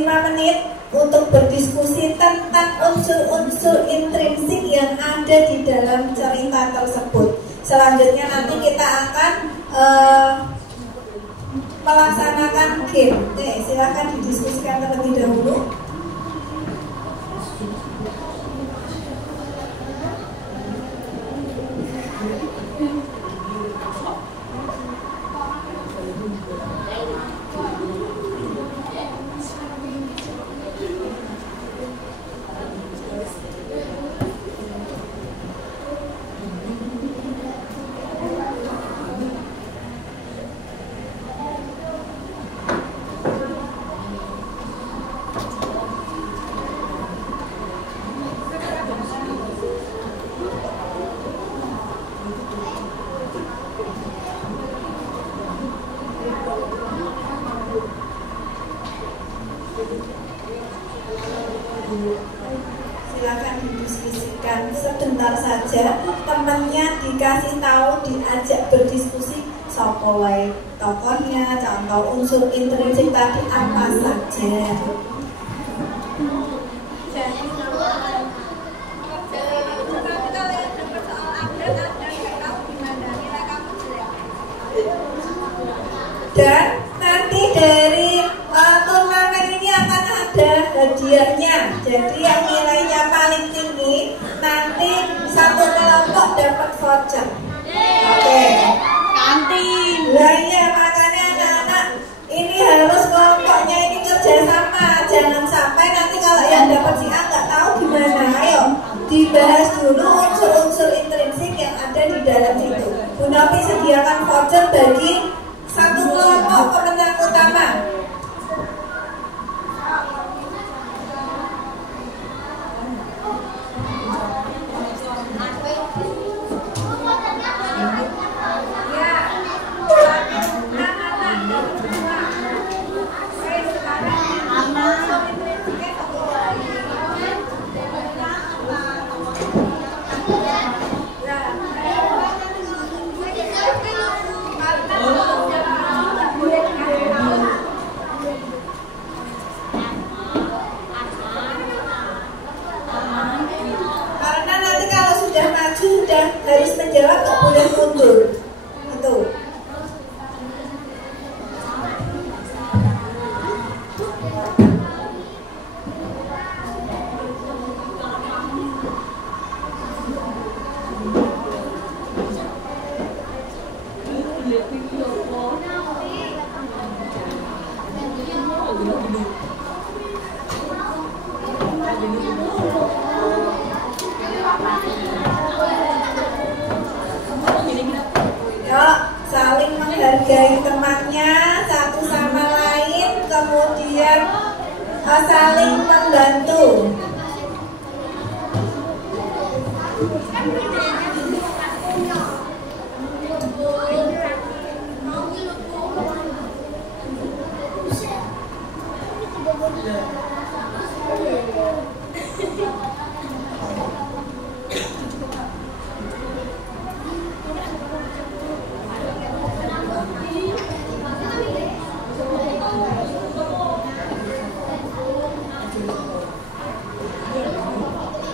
5 menit untuk berdiskusi tentang unsur-unsur intrinsik yang ada di dalam cerita tersebut. Selanjutnya nanti kita akan melaksanakan game. Silakan didiskusikan terlebih dahulu. Silakan didiskusikan sebentar saja. Temannya dikasih tahu, diajak berdiskusi sopo wae tokohnya, contoh unsur intrinsik tadi apa saja. Dan nanti dari turnamen ini akan ada hadiahnya. Jadi yang nilainya paling tinggi nanti satu kelompok dapat voucher. Oke. Kantin. Nah iya, makanya anak-anak ini harus kelompoknya ini kerjasama. Jangan sampai nanti kalau yang dapat si A nggak tahu gimana. Ayo dibahas dulu unsur-unsur intrinsik yang ada di dalam itu. Bu Novi sediakan voucher bagi satu kelompok pemenang utama. Sudah harus menjawab, nggak boleh mundur. Itu. Saling menghargai temannya satu sama lain, kemudian saling membantu.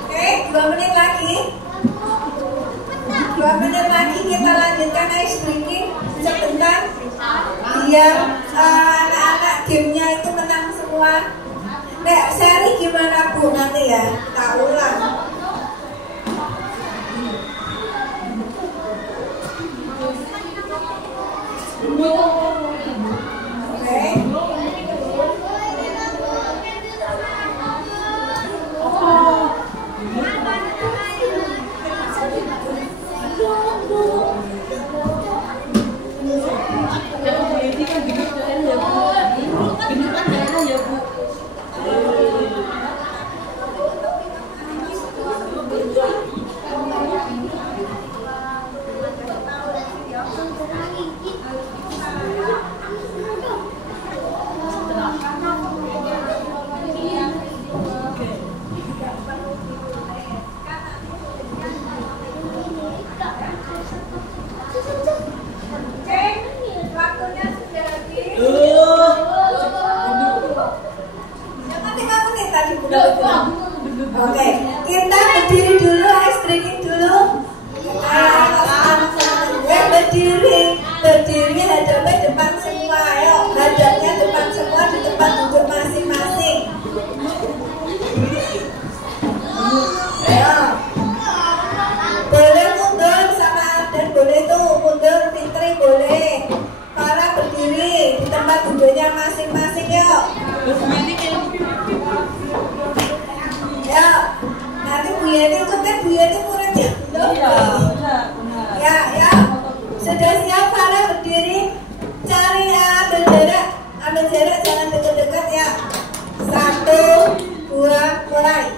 Oke, 2 menit lagi. 2 menit lagi kita lanjutkan ice breaking sebentar. Biar anak-anak gamenya itu menang semua. Nek seri gimana Bu nanti ya? Kita ulang. Ambil jarak, jangan deket-deket ya. 1, 2, mulai.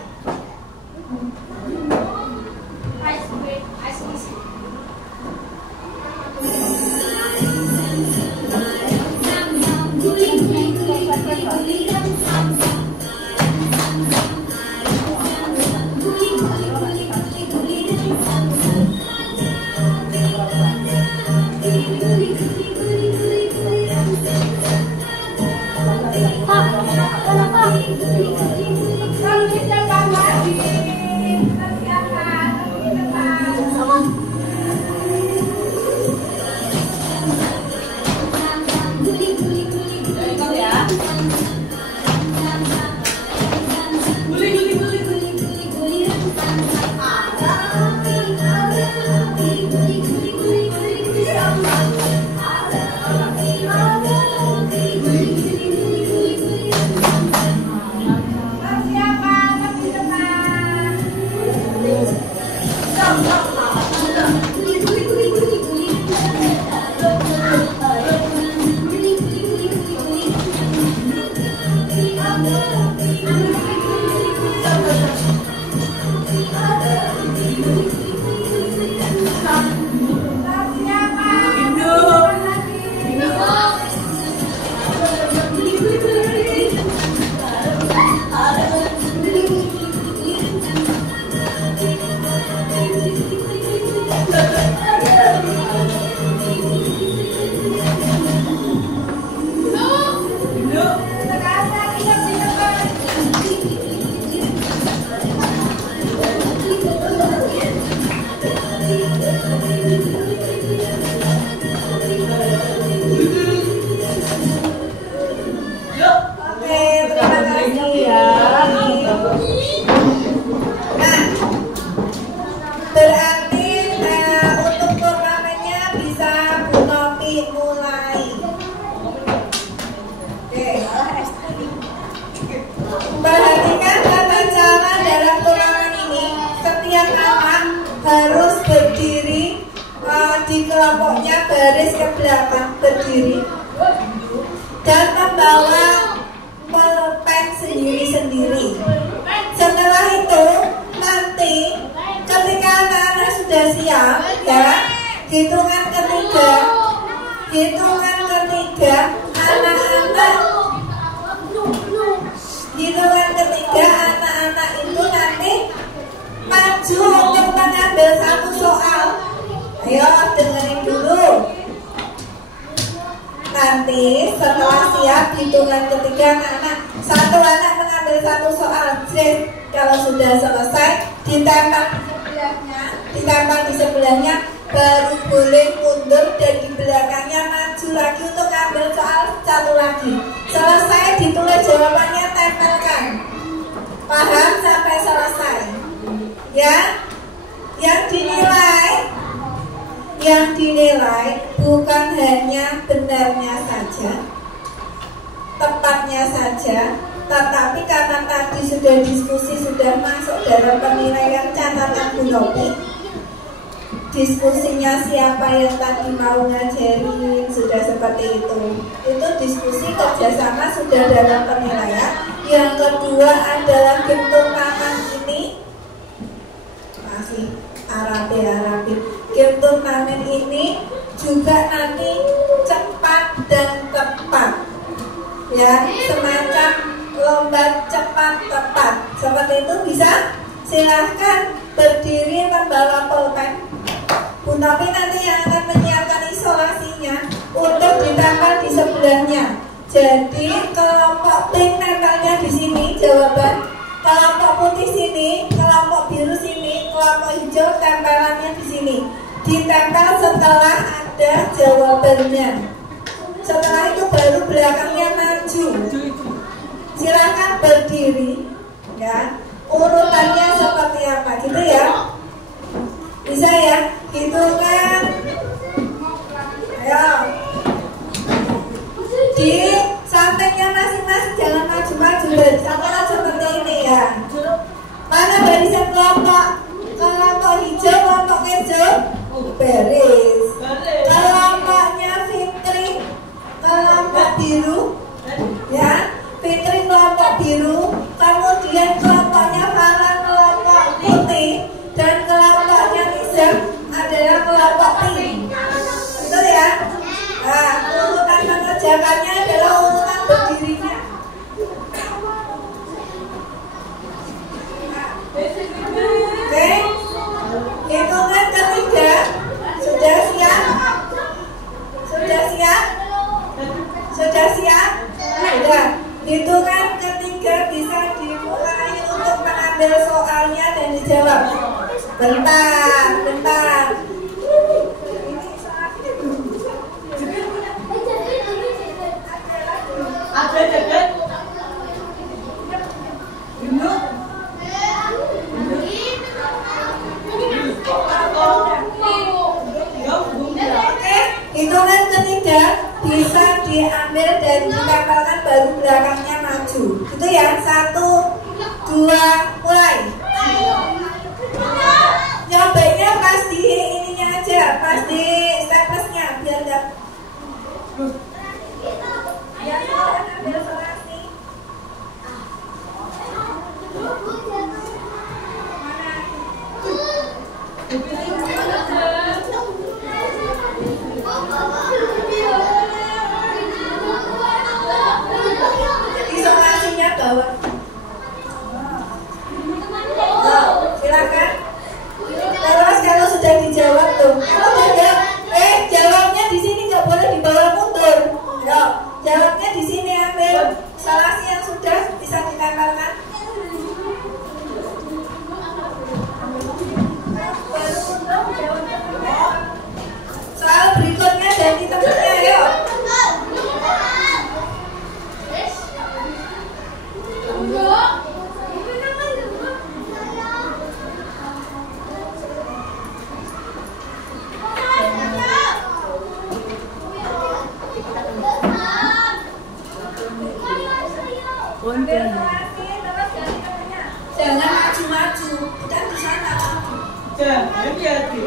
Perhatikan tata cara dalam turnamen ini. Setiap anak harus berdiri di kelompoknya, baris ke belakang berdiri dan membawa pulpen sendiri-sendiri. Setelah itu nanti ketika anak-anak sudah siap, ya, hitungan ketiga anak-anak itu nanti maju untuk mengambil satu soal. Ayo dengerin dulu. Nanti setelah siap hitungan ketiga anak-anak, satu anak mengambil satu soal. Kalau sudah selesai ditempel di sebelahnya, baru boleh mundur dan di belakangnya maju lagi untuk ambil soal satu lagi. Selesai ditulis jawabannya, tempelkan. Paham sampai selesai? Ya, yang dinilai bukan hanya benarnya saja, tepatnya saja, tetapi karena tadi sudah diskusi, sudah masuk dalam penilaian catatan Bu Nopi. Diskusinya siapa yang tadi mau ngajarin, sudah seperti itu. Itu diskusi kerjasama sudah dalam penilaian. Yang kedua adalah game turnamen ini masih Arabi. Game turnamen ini juga nanti cepat dan tepat, ya, semacam lomba cepat tepat. Seperti itu bisa. Silahkan berdiri membawa pulpen. Bu Nopi nanti yang akan menyiapkan isolasinya untuk ditempel di sebelahnya. Jadi kelompok pink nempelnya di sini jawaban, kelompok putih sini, kelompok biru sini, kelompok hijau tempelannya di sini. Ditempel setelah ada jawabannya. Setelah itu baru belakangnya maju. Silakan berdiri, ya. Urutannya seperti apa, gitu ya? Bisa ya? Hitungan. Ayo. Di sampingnya masing-masing jangan maju-maju, barisannya seperti ini ya. Mana barisan kelompok hijau, kelompok hijau? Beres. Kelompoknya Fitri, kelompok biru Ya, Fitri kelompok biru, kemudian kelompoknya Farah kelompok putih, dan kelompoknya Nizam adalah kelompok pink. Betul ya? Nah, urutan mengerjakannya adalah urutan berdirinya. Oke, hitungan ketiga. Sudah siap? Sudah siap? Sudah siap? Sudah. Hitungan ketiga bisa dimulai untuk mengambil soalnya dan dijawab. Bentar, bentar. Ada jagat. Gendut. Oke, hitungan ketiga bisa diambil dan ditempelkan baru belakangnya maju. Itu ya, 1, 2, mulai. Nyobainnya pas di ininya aja, pas di staplesnya biar enggak. Ya, ambil selasi. Isolasinya bawah. Silakan. Terus kalau sudah dijawab tuh, kalau tidak, jawabnya di sini nggak boleh dibawa mundur. Yo, jawabnya di sini ambil isolasi yang sudah bisa ditempelkan. Soal berikutnya jadi temennya, yuk. Jangan maju-maju, dan di sana maju. Jangan ya, Di.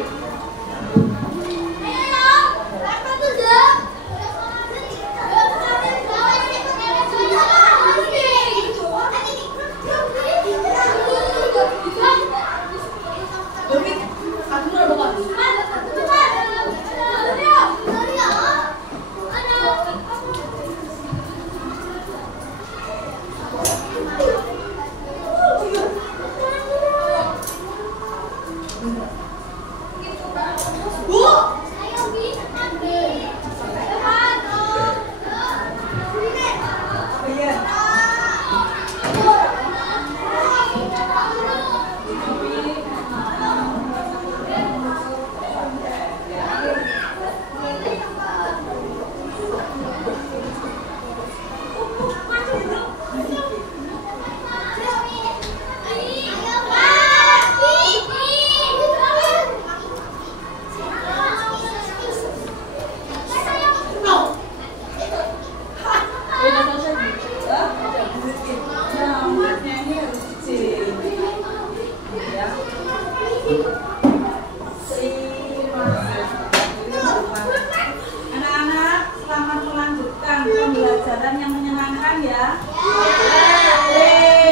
Anak-anak, selamat melanjutkan pembelajaran yang menyenangkan ya.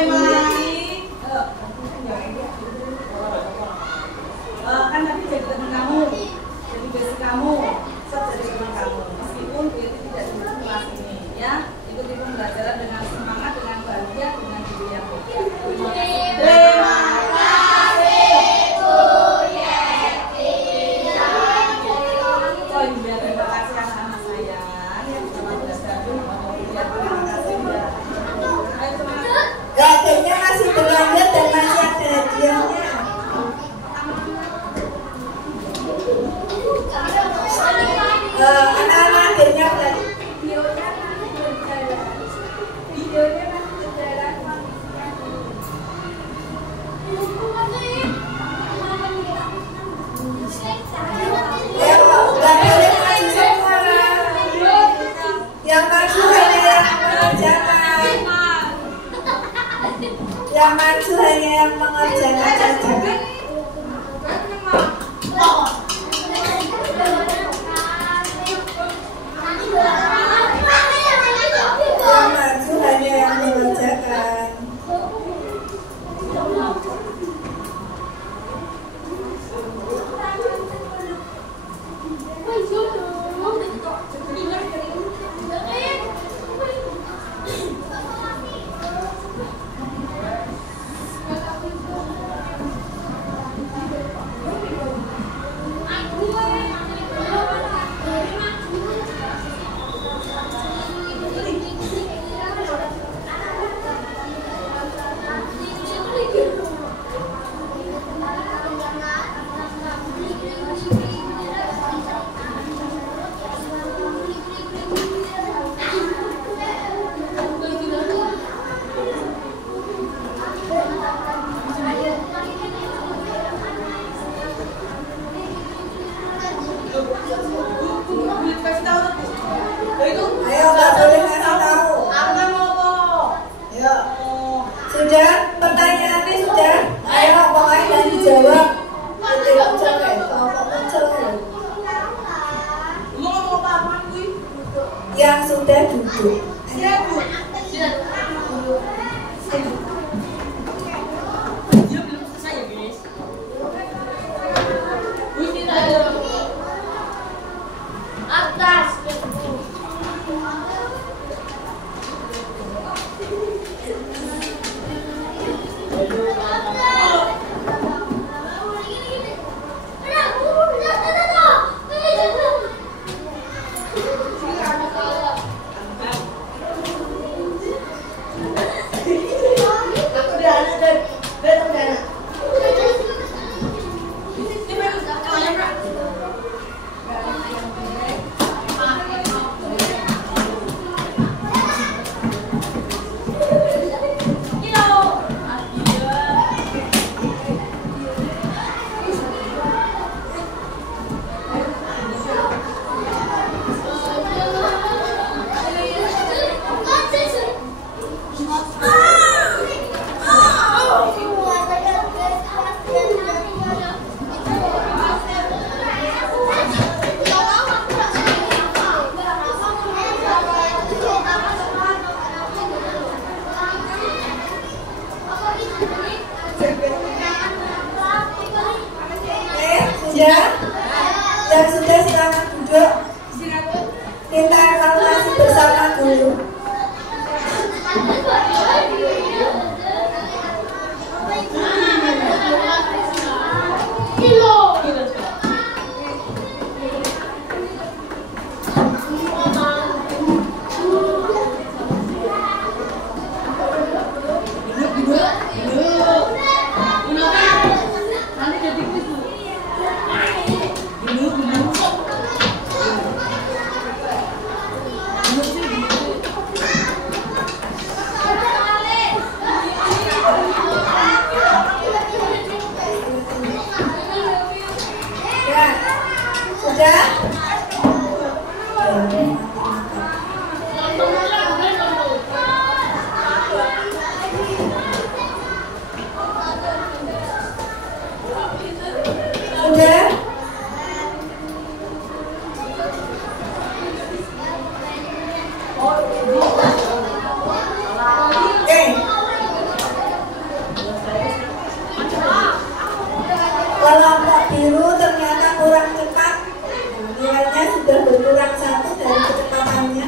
Mari. Kan tadi jadi teman kamu, jadi basic kamu, jadi teman kamu. Meskipun dia tidak di kelas ini, ya. Ikuti pembelajaran dengan semangat, dengan bahagia, dengan diri yang baik. Terima kasih, Bu Yeti. Oh iya, terima kasih anak-anak saya yang sudah belajar dengan bahagia. Terima kasih ya. Ayo semangat. Gadgetnya masih berlanjut dan masih ada hadiahnya. Anak-anak gadgetnya berlanjut. Videonya masih berjalan. Ya, nggak boleh maju semua. Yang maju hanya yang mengerjakan. Yang maju hanya yang mengerjakan saja. Yang Yang sudah silakan duduk. Kita evaluasi bersama dulu. Kelompok biru ternyata kurang cepat, nilainya sudah berkurang 1 dari kecepatannya.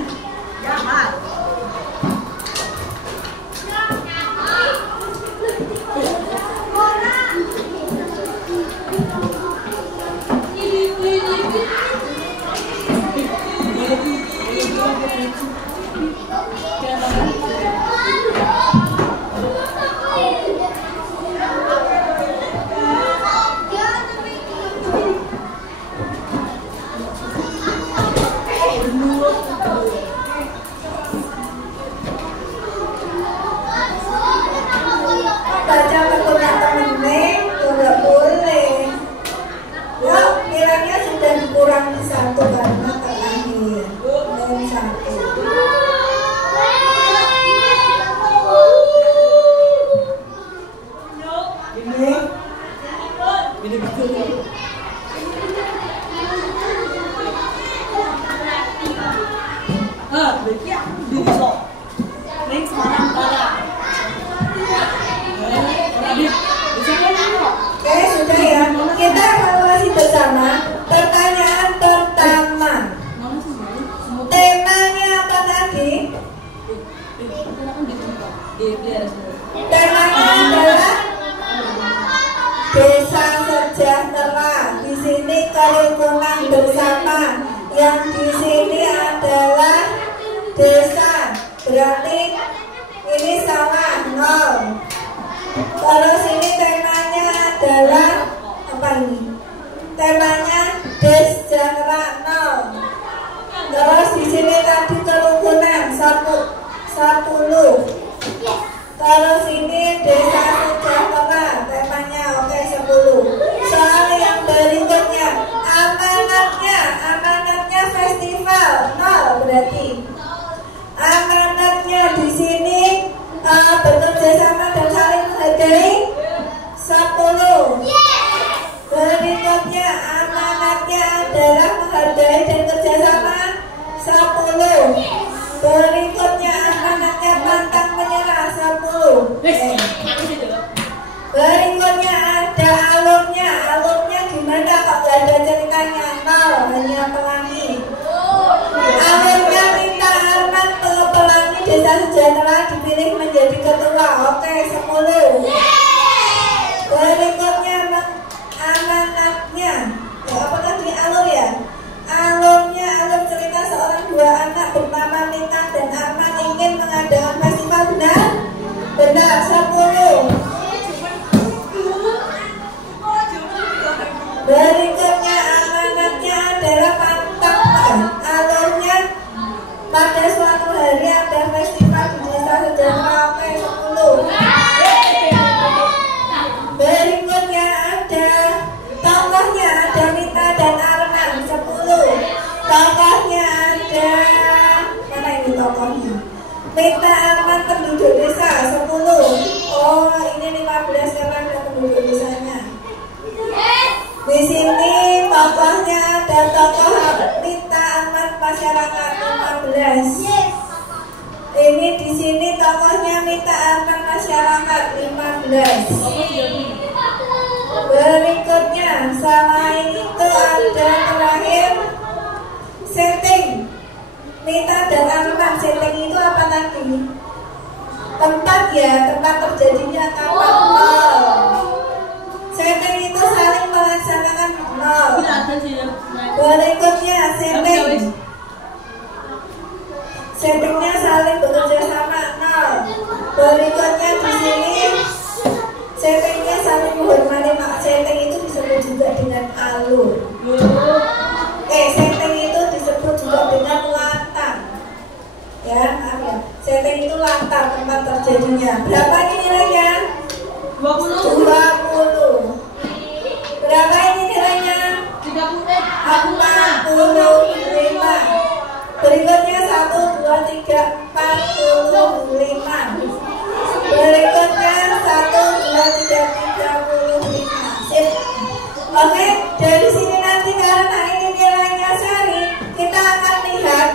Baca bukunya temen-temen, nggak boleh. Yuk, nilainya sudah dikurangi 1 karena terakhir. Nilai 1. Ini betul. Oke, sudah ya. Kita evaluasi bersama. Pertanyaan pertama. Temanya apa tadi? Temanya adalah desa sejahtera. Di sini kerukunan bersama. Yang di sini adalah desa. Berarti ini salah 0. Terus ini temanya adalah apa ini? Temanya sejahtera 0. Terus di sini tadi kerukunan 10. Terus ini desa sejahtera, temanya oke 10. Soal yang berikutnya, amanatnya festival 0 berarti. Amanatnya di sini bekerja sama dan saling menghargai 10. Berikutnya amanatnya adalah menghargai dan kerjasama 10. Berikutnya Berikutnya ada alurnya. Alurnya gimana kok gak ada ceritanya? Nol, hanya pelangi. Alurnya Minta Arman pelangi Desa Sejahtera dipilih menjadi ketua. Oke, 10. Berikutnya amanatnya. Apa tadi alur ya? Alurnya alur cerita seorang dua anak bernama Minta dan Arman ingin mengadakan festival. Benar? Benar, 10. Berikutnya amanatnya adalah pantang. Alurnya pada suatu hari ada festival di Desa Sejahtera. Oke, 10. Berikutnya ada tokohnya, ada Minta dan Arman. 10. Tokohnya ada, mana ini tokohnya? Minta, Arman, penduduk desa. 10. Oh, ini 15 karena ada penduduk desanya. Di sini tokohnya ada tokoh Minta, Arman, masyarakat. 15. Ini di sini tokohnya Minta, Arman, masyarakat. 15. Berikutnya selain itu ada terakhir setting Minta dan Arman. Setting itu apa tadi? Tempat ya, tempat terjadinya kapan? Nol. Setting itu saling melaksanakan. Nol. Berikutnya setting. Settingnya saling bekerja sama. Nol. Berikutnya di sini settingnya saling menghormati. Maka setting itu disebut juga dengan alur. Setting itu disebut juga dengan latar. Ya, maaf ya. Setting itu latar tempat terjadinya. Berapa ini nilainya? 20. Berapa ini nilainya? 45. Berikutnya 1, 2, 3, 45. Berikutnya 1, 2, 3, 35. Sip. Oke, dari sini nanti karena ini nilainya seri, kita akan lihat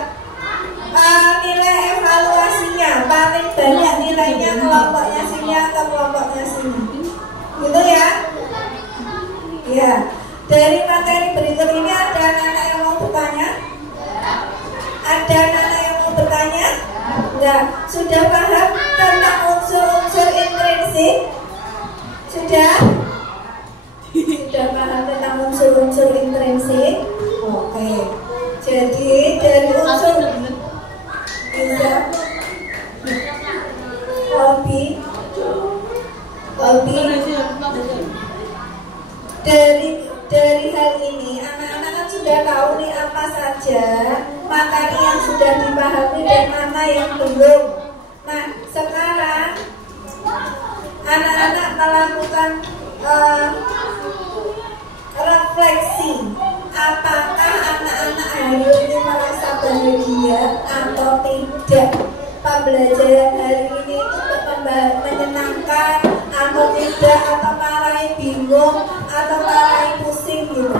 nilai evaluasinya. Paling banyak nilainya kelompoknya sini atau kelompoknya sini. Gitu ya? Ya. Dari materi berikut ini ada anak-anak yang mau bertanya? Ada anak-anak yang mau bertanya? Enggak. Sudah paham tentang unsur-unsur intrinsik? Sudah? Sudah paham tentang unsur-unsur intrinsik? Oke. Jadi dari unsur bisa hobi dari hal ini anak-anak kan sudah tahu nih apa saja materi yang sudah dipahami dan mana yang belum. Nah, sekarang anak-anak melakukan refleksi. Apakah anak-anak hari ini merasa bahagia atau tidak? Pembelajaran hari ini itu menyenangkan atau tidak, atau malah bingung atau malah pusing gitu.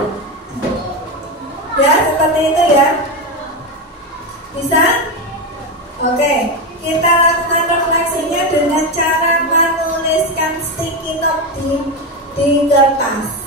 Ya, seperti itu ya. Bisa? Oke, kita lakukan refleksinya dengan cara menuliskan sticky note di kertas.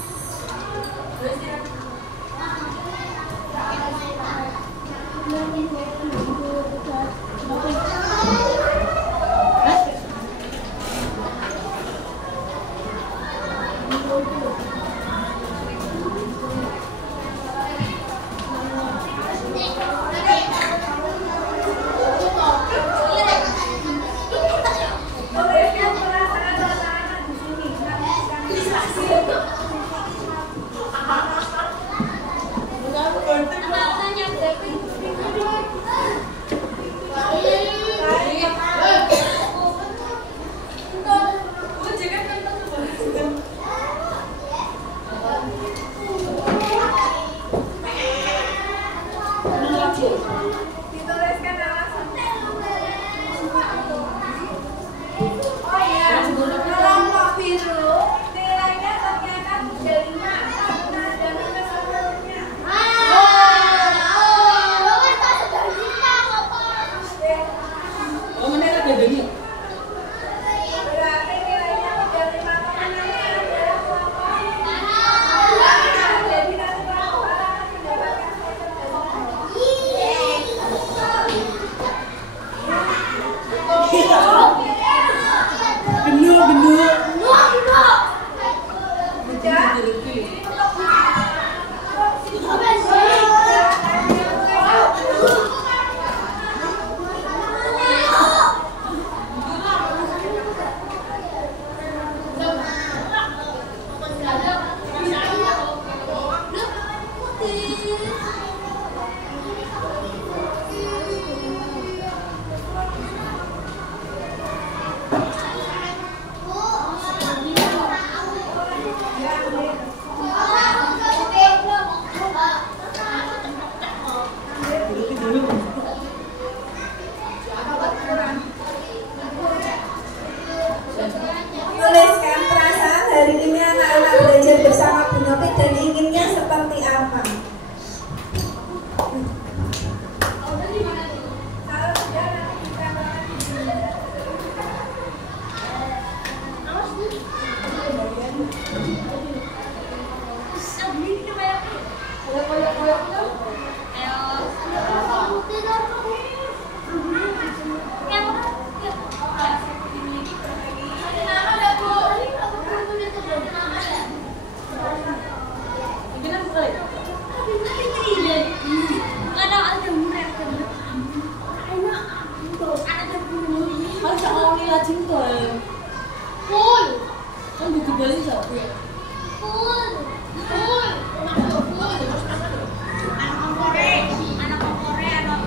Nila Jingkol. Pun. Kan digebalin siapa? Pun. Anak kompore, anak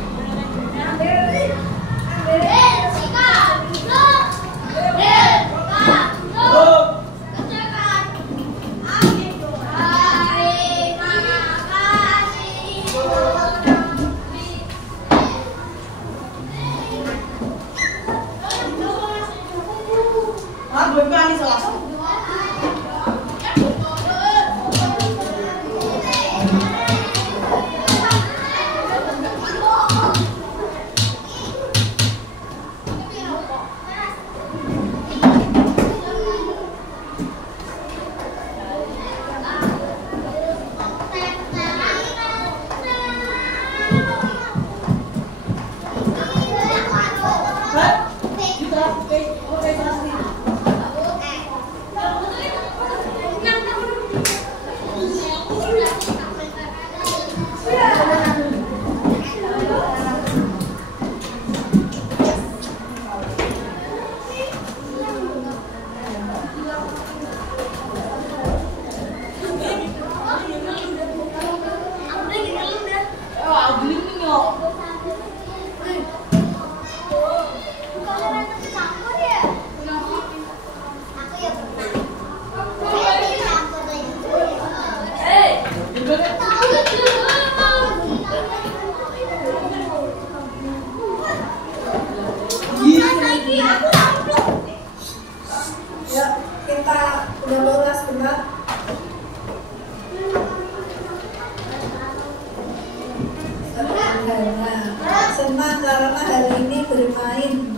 Senang karena hari ini bermain.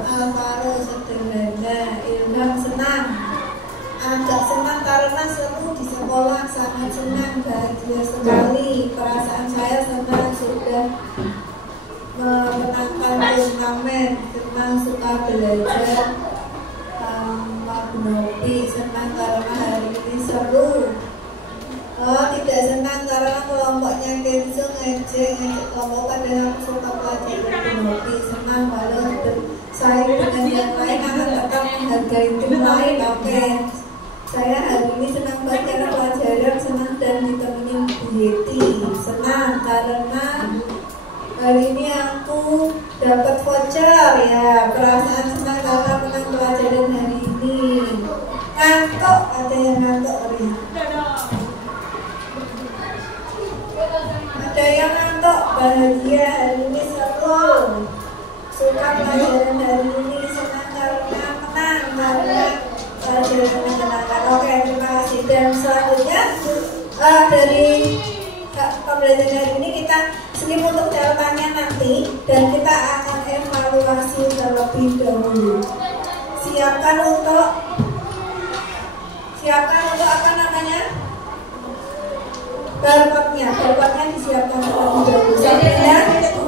Alvaro sederhana. Ilham senang. Agak senang karena seru di sekolah, sangat senang, bahagia sekali. Perasaan saya senang sudah memenangkan turnamen. Senang suka belajar. Magnopi senang karena hari ini seru. Oh, tidak senang karena kelompoknya Kenzo ngejek kelompok padahal aku suka pelajaran Magnopi. Senang walau bersaing dengan yang lain, akan tetap menghargai tim lain. Oke. Saya hari ini senang banget karena pelajaran, senang dan ditemenin Bu Yeti. Senang karena hari ini aku dapat voucher ya. Perasaan senang karena menang pelajaran hari ini. Ngantuk, ada yang ngantuk hari. Ada yang ngantuk, bahagia hari ini seru. Suka pelajaran hari ini, senang karena menang karena pelajaran menyenangkan. Oke, terima kasih. Dan selanjutnya dari pembelajaran hari ini kita skip untuk jawabannya nanti dan kita akan evaluasi terlebih dahulu. Siapkan untuk apa namanya? Barcode-nya disiapkan terlebih dahulu.